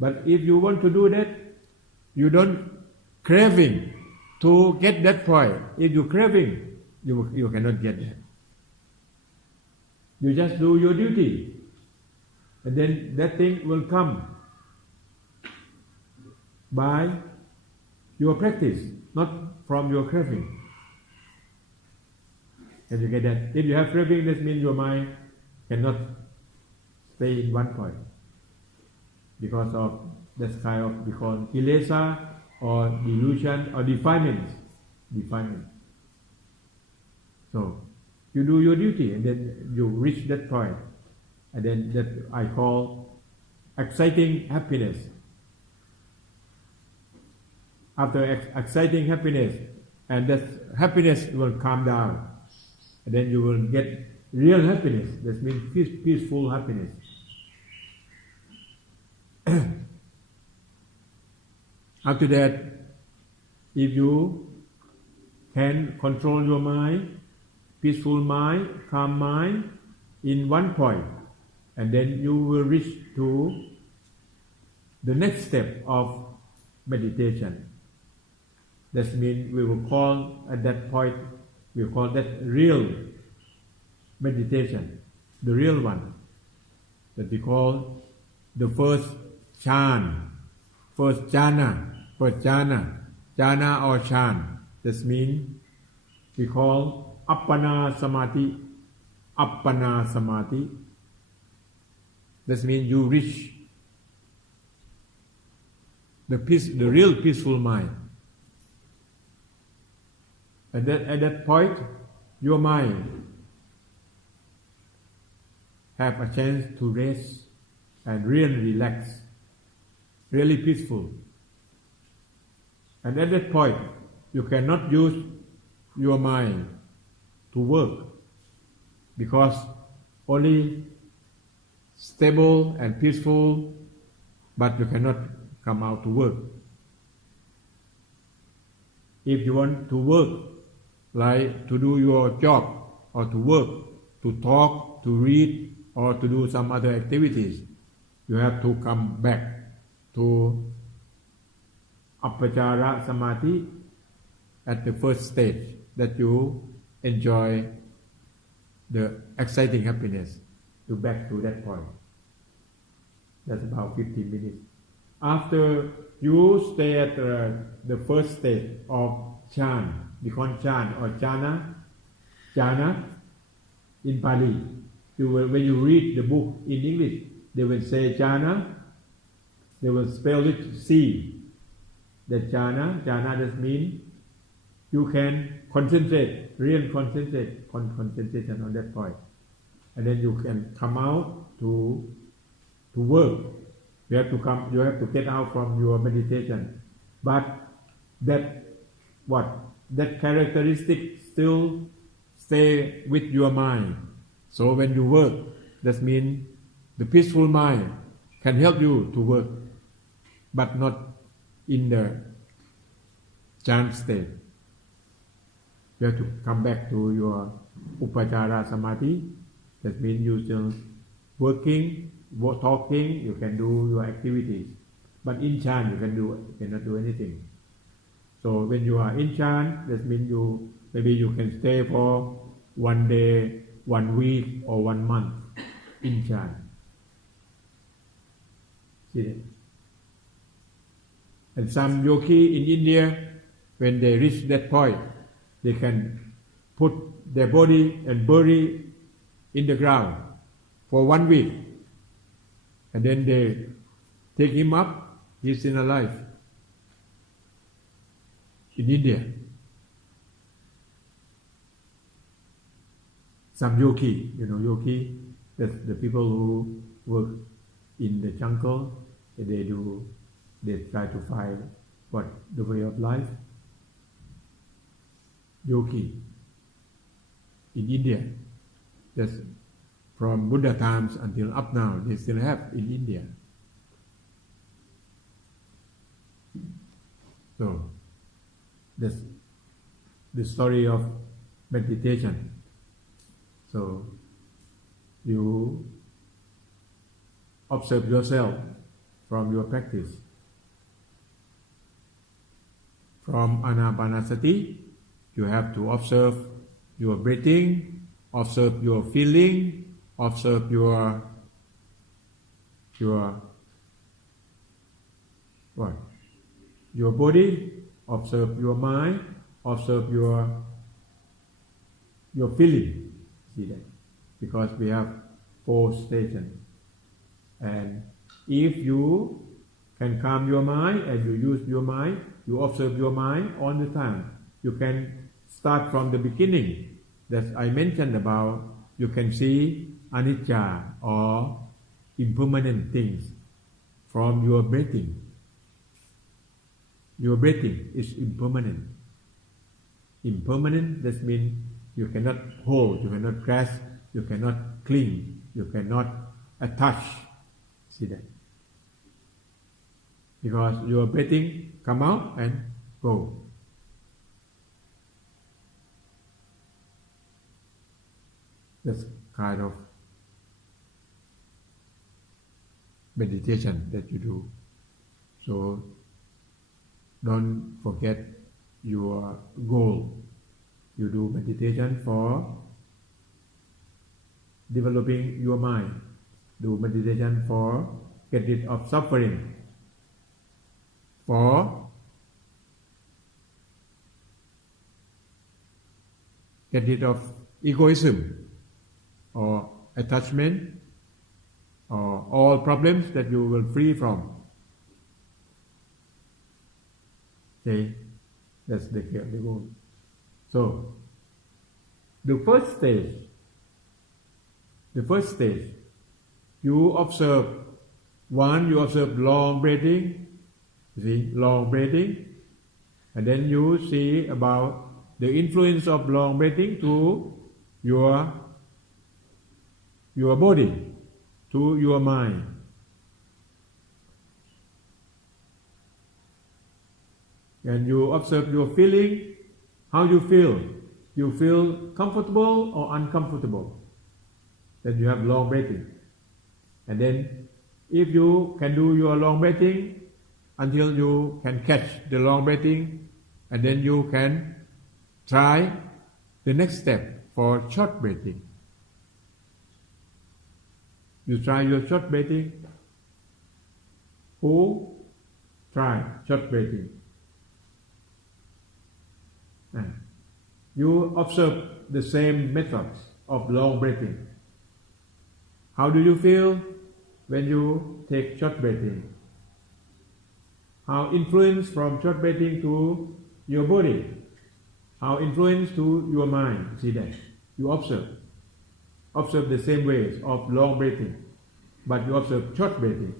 But if you want to do that, you don't craving to get that point. If you craving, you cannot get that. You just do your duty, and then that thing will come by your practice, not from your craving. Can you get that? If you have craving, that means your mind cannot stay in one point because of that kind of we call kilesa or delusion or defilement. So you do your duty, and then you reach that point, and then that I call exciting happiness. After exciting happiness, and that happiness will calm down, and then you will get real happiness. That means peaceful happiness. After that, if you can control your mind, peaceful mind, calm mind, in one point, and then you will reach to the next step of meditation. That means we will call at that point, we call that real meditation, the real one, that we call the first jhana or jhana. That means we call appana samadhi. That means you reach the real peaceful mind. And then at that point, your mind have a chance to rest and really relax, really peaceful. And at that point, you cannot use your mind to work, because only stable and peaceful, but you cannot come out to work. If you want to work, like to do your job, or to work, to talk, to read, or to do some other activities, you have to come back to Upachara Samadhi at the first stage, that you enjoy the exciting happiness, to back to that point. That's about 15 minutes. After you stay at the first stage of Chan, we call Chan or Jhana in Pali. When you read the book in English, they will say Jhana, they will spell it C. The Jhana just means you can concentrate, real concentration on that point. And then you can come out to work. You have to get out from your meditation. But that characteristic still stay with your mind. So when you work, that means the peaceful mind can help you to work, but not in the Chan state. You have to come back to your Upachara Samadhi. That means you still working, talking, you can do your activities. But in Chan you cannot do anything. So when you are in Chan, that means maybe you can stay for 1 day, 1 week, or 1 month in Chan. See that? And some yogi in India, when they reach that point, they can put their body and bury in the ground for 1 week. And then they take him up, he's still alive. In India. Some yogi, yogi, that's the people who work in the jungle, they try to find the way of life. Yogi in India, that's from Buddha times until up now, they still have in India. So that's the story of meditation. So you observe yourself from your practice. From Anapanasati, you have to observe your breathing, observe your feeling, observe your body, observe your mind, observe your feeling. See that? Because we have 4 stations. And if you can calm your mind and you use your mind, you observe your mind all the time. You can start from the beginning that I mentioned about. You can see anicca or impermanent things from your breathing. Your breathing is impermanent. Impermanent, that means you cannot hold, you cannot grasp, you cannot cling, you cannot attach. See that? Because your breathing come out and go. That's kind of meditation that you do. So don't forget your goal. You do meditation for developing your mind. Do meditation for get rid of suffering. For get rid of egoism or attachment or all problems that you will free from. Okay, that's the goal. So, the first stage, you observe you observe long breathing, long breathing, and then you see about the influence of long breathing to your body, to your mind. and you observe your feeling, how you feel. You feel comfortable or uncomfortable. Then you have long breathing. And then if you can do your long breathing until you can catch the long breathing, and then you can try the next step for short breathing. You try your short breathing. Who try short breathing? You observe the same methods of long breathing. How do you feel when you take short breathing? How influence from short breathing to your body? How influence to your mind? See that? You observe. Observe the same ways of long breathing, but you observe short breathing.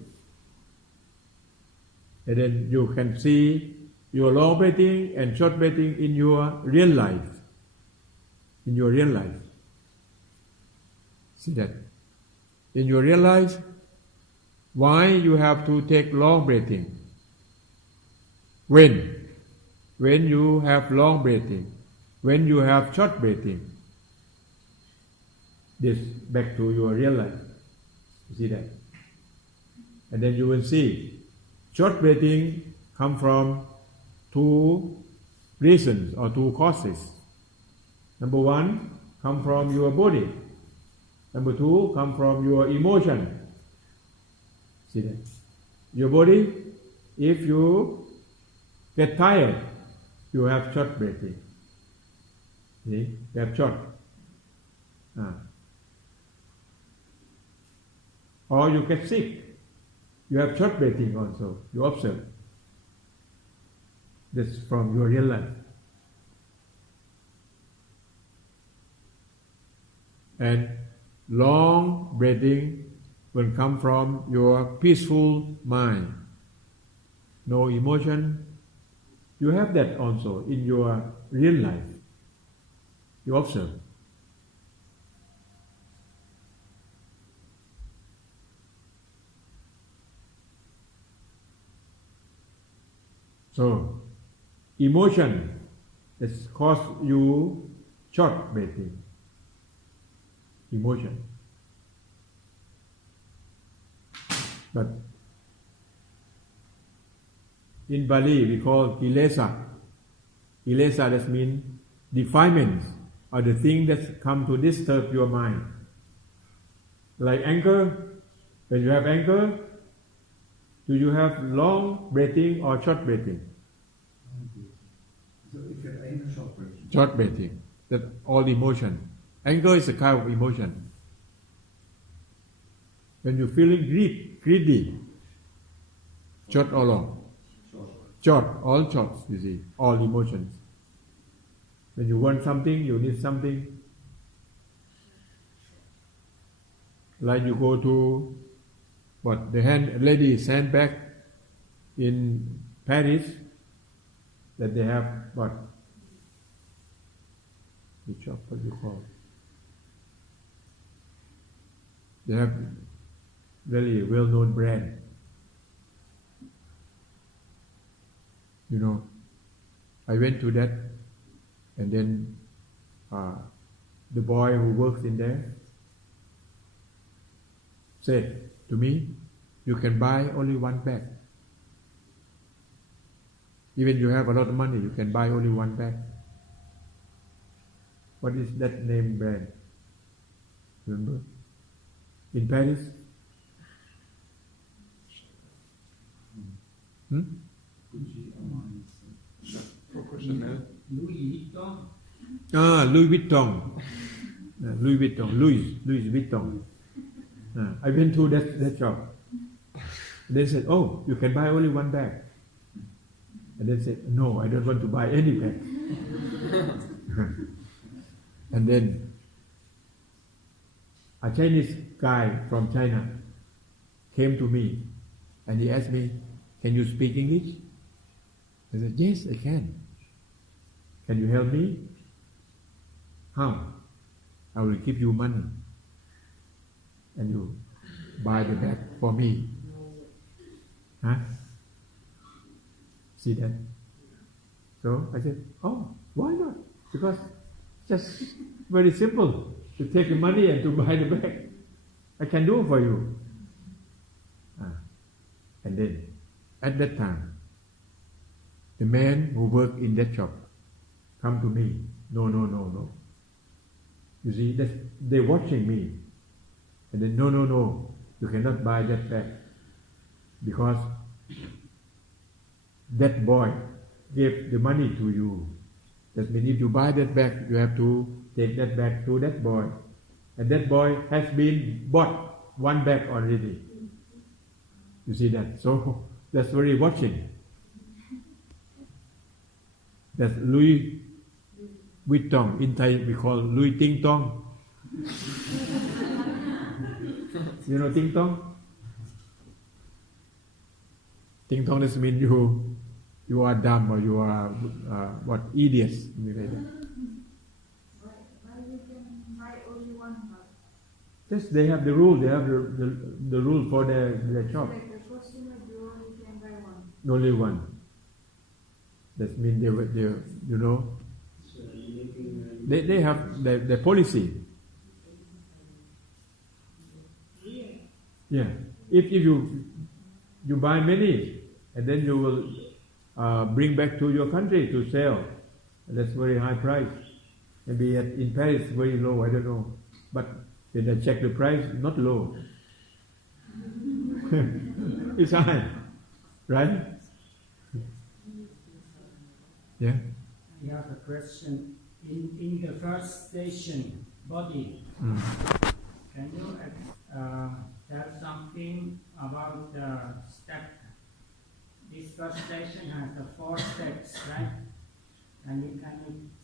And then you can see your long breathing and short breathing in your real life. In your real life. See that? In your real life, why you have to take long breathing? When you have long breathing, when you have short breathing, this back to your real life. You see that? And then you will see short breathing come from two reasons or two causes. Number one, come from your body. Number two, come from your emotion. See that? Your body, if you get tired, you have short breathing. See? You have short. Or you get sick, you have short breathing also. You observe. This from your real life. And long breathing will come from your peaceful mind. No emotion. You have that also in your real life. You observe. So, emotion has caused you short breathing. Emotion. But in Bali we call kilesa. Kilesa that means defilements or the thing that come to disturb your mind. Like anger, when you have anger, do you have long breathing or short breathing? So if you have anger, short breathing. Short breathing. That all emotion. Anger is a kind of emotion. When you're feeling greedy, short or long? Short, all shorts, you see, all emotions. When you want something, you need something. Like you go to the ladies' handbag in Paris, that they have what? The shop, what do you call it? They have very well-known brand. You know, I went to that, and then the boy who works in there said to me, "You can buy only one bag. Even you have a lot of money, you can buy only one bag." What is that name brand? Remember? In Paris? Louis Vuitton. Louis Vuitton. Louis Vuitton. I went to that shop. They said, "Oh, you can buy only one bag." And they said, "No, I don't want to buy any bag." And then a Chinese guy from China came to me and he asked me, "Can you speak English?" I said, "Yes, I can." "Can you help me?" "How?" "I will give you money and you buy the bag for me." Huh? See that? So I said, oh, why not? Because just very simple to take the money and to buy the bag. I can do it for you. And then, at that time, the man who worked in that shop come to me. No. You see, they're watching me. And then, no, you cannot buy that bag. Because that boy gave the money to you. That means if you buy that bag, you have to take that bag to that boy. And that boy has been bought one bag already. You see that? So that's very watching. That's Louis Vuitton. In Thai we call Louis Ting Tong. You know Ting Tong? Ting Tong doesn't mean you are dumb or you are idiots. Why you can buy only one bag? Just they have the rule. They have the rule for their shop. Like the customer, you only can buy one. Only one. That means they have their policy. Yeah. If you buy many and then you will bring back to your country to sell, and that's very high price. Maybe in Paris very low. I don't know, but when I check the price, not low. It's high, right? Yeah. I have a question. In the first station, body, can you tell something about the step? This first station has the 4 steps, right? Can you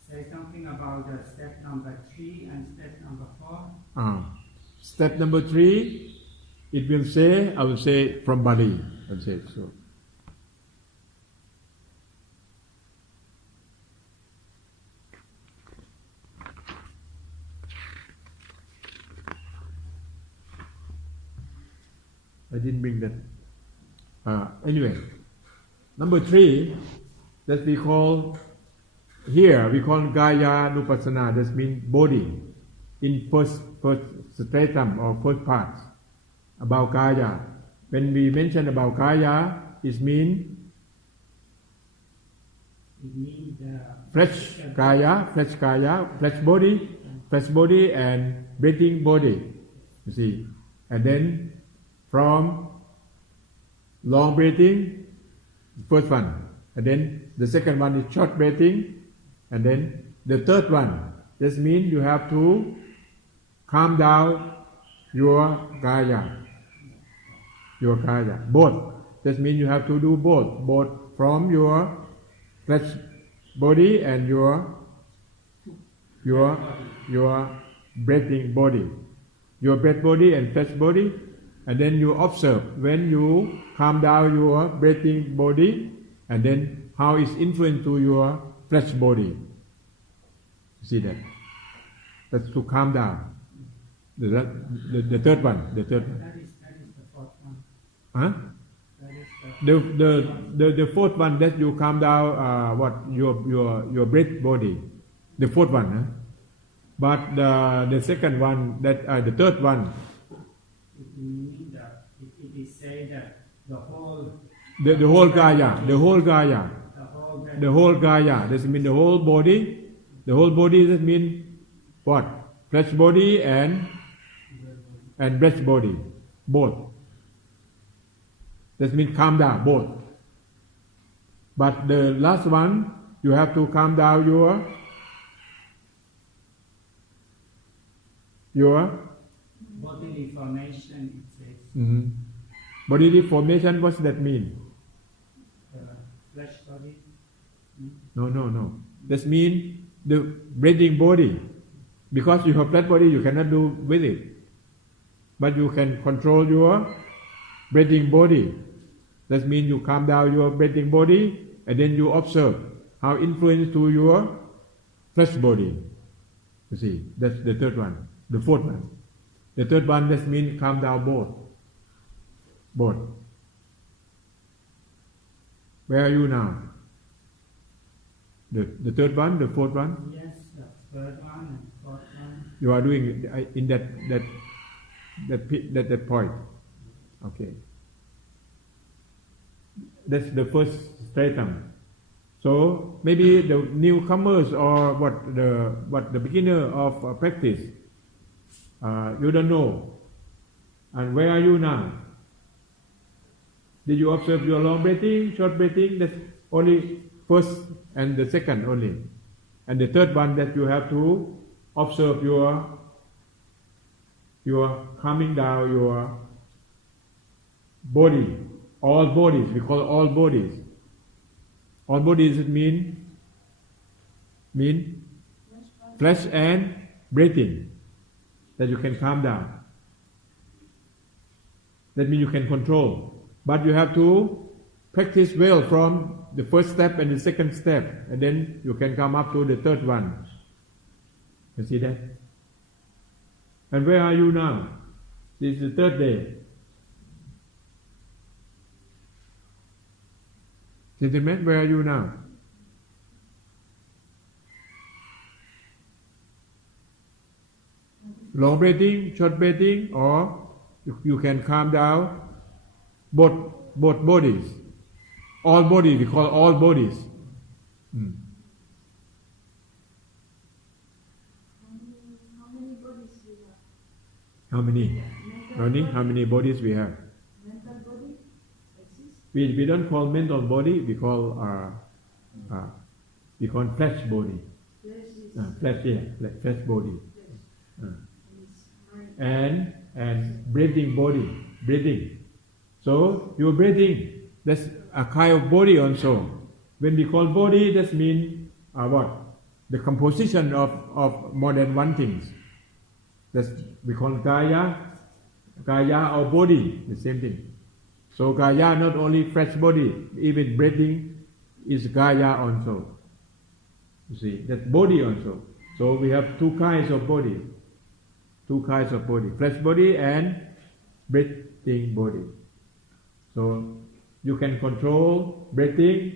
say something about the step number 3 and step number 4? Step number 3, it will say, I will say from Bali. I'll say it so. I didn't bring that. Anyway, number 3, that we call here, we call Gaya Nupassana. That means body in first stratum or first part about Gaya. When we mention about Gaya, it means flesh Gaya, flesh body and breathing body. You see, and then from long breathing, first one, and then the second one is short breathing, and then the third one. This means you have to calm down your Gaya, both. This means you have to do both from your flesh body and your breathing body, your breath body and flesh body. And then you observe when you calm down your breathing body, and then how it's influenced to your flesh body. You see that? That's to calm down. The third one. That is the 4th one. Huh? The 4th one that you calm down your breath body. The 4th one. Huh? But the second one, that the third one. It is said that the whole Gaya. Doesn't mean the whole body. The whole body doesn't mean what? Flesh body and breath body, both. That means calm down both. But the last one, you have to calm down your bodily formation. It says. Mm-hmm. Bodily formation. What's that mean? Flesh body. No. That means the breathing body. Because you have flesh body, you cannot do with it. But you can control your breathing body. That means you calm down your breathing body, and then you observe how influence to your flesh body. You see, that's the third one. The 4th one. The third one, that means calm down both. Where are you now? The third one, the fourth one? Yes, the third one and fourth one. You are doing in that point. Okay. That's the first stratum. So maybe the newcomers or what the beginner of practice, you don't know. And where are you now? Did you observe your long breathing, short breathing? That's only first and the second only. And the third one that you have to observe your calming down your body, all bodies. We call all bodies. All bodies mean flesh and breathing. That you can calm down. That means you can control. But you have to practice well from the first step and the second step, and then you can come up to the third one. You see that? And where are you now? This is the third day. Gentlemen, where are you now? Long breathing, short breathing, or you can calm down both bodies. All bodies, we call all bodies. How many bodies we have? How many? Ronnie, how many bodies we have? Mental body exists? We don't call mental body, we call flesh body. Flesh body. And breathing body, breathing. So your breathing, that's a kind of body also. When we call body, that means what? The composition of more than one thing. That's we call kaya or body, the same thing. So kaya not only flesh body, even breathing is kaya also. You see, that's body also. So we have two kinds of body. Flesh body and breathing body. So you can control breathing,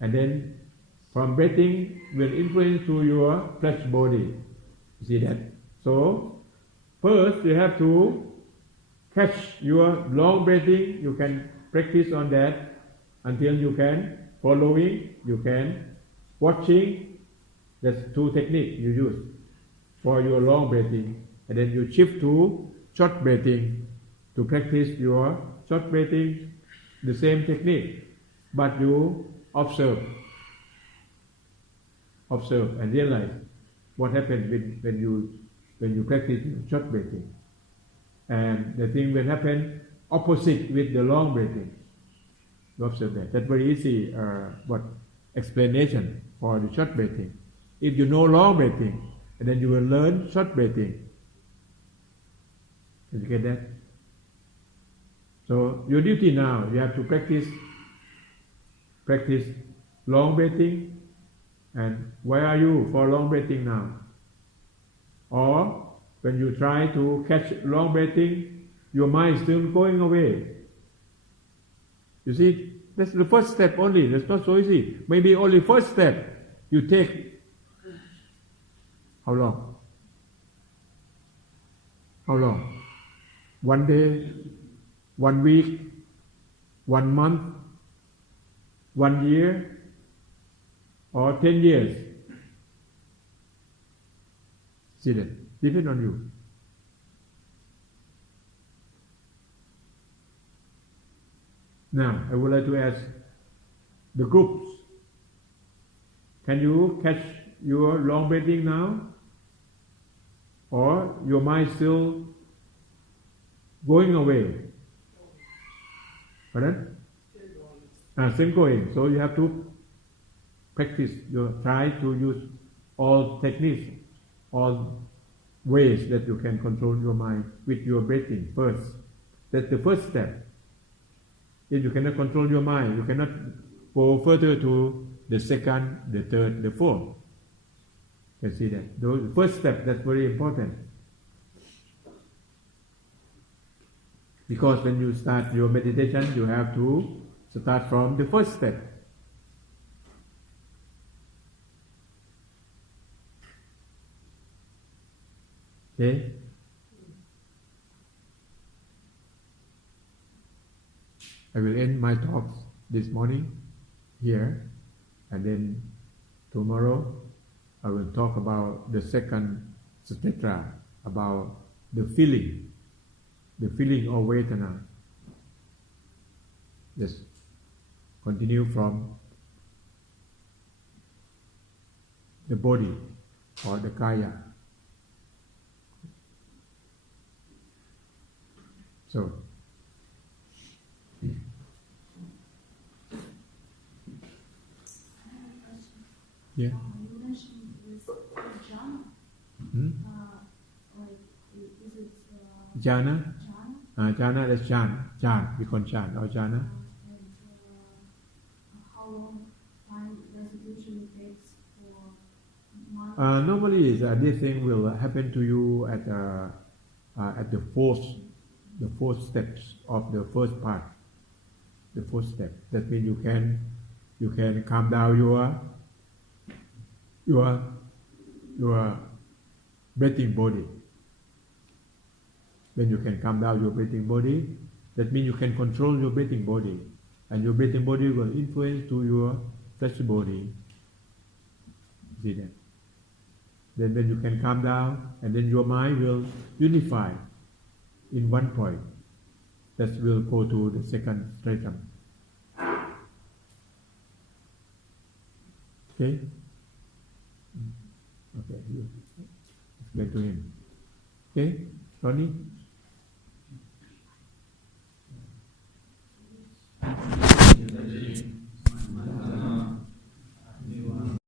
and then from breathing will influence to your flesh body. You see that? So first you have to catch your long breathing. You can practice on that until you can following, you can watching. That's two techniques you use for your long breathing. And then you shift to short breathing to practice your short breathing, the same technique, but you observe and realize what happens when you practice short breathing, and the thing will happen opposite with the long breathing. You observe that. That's very easy. Explanation for the short breathing. If you know long breathing, and then you will learn short breathing. Did you get that? So your duty now, you have to practice long breathing. And where are you for long breathing now? Or when you try to catch long breathing, your mind is still going away. You see, that's the first step only. That's not so easy. Maybe only first step you take. How long? 1 day, 1 week, 1 month, 1 year, or 10 years. See that? Depends on you. Now, I would like to ask the groups. Can you catch your long breathing now? Or your mind still going away? Pardon? Still going. So you have to practice. You try to use all techniques, all ways that you can control your mind with your breathing first. That's the first step. If you cannot control your mind, you cannot go further to the second, the third, the fourth. You can see that. The first step, that's very important. Because when you start your meditation, you have to start from the first step. Okay? I will end my talks this morning here, and then tomorrow I will talk about the second sutra, about the feeling of Vedana. Just continue from the body or the kaya. So, yeah. You mentioned this jhana. Like, is it Jhana? jhana? Jhana is Jhan, we call Jhan or Jhana. And how long time does it usually take for mind? Normally, this thing will happen to you at the fourth steps of the first part. The fourth step. That means you can calm down your breathing body. When you can calm down your breathing body, that means you can control your breathing body, and your breathing body will influence to your flesh body. See that? Then when you can calm down, and then your mind will unify in one point. That will go to the second stratum. Okay? Okay, you explain to him. Okay, Thani?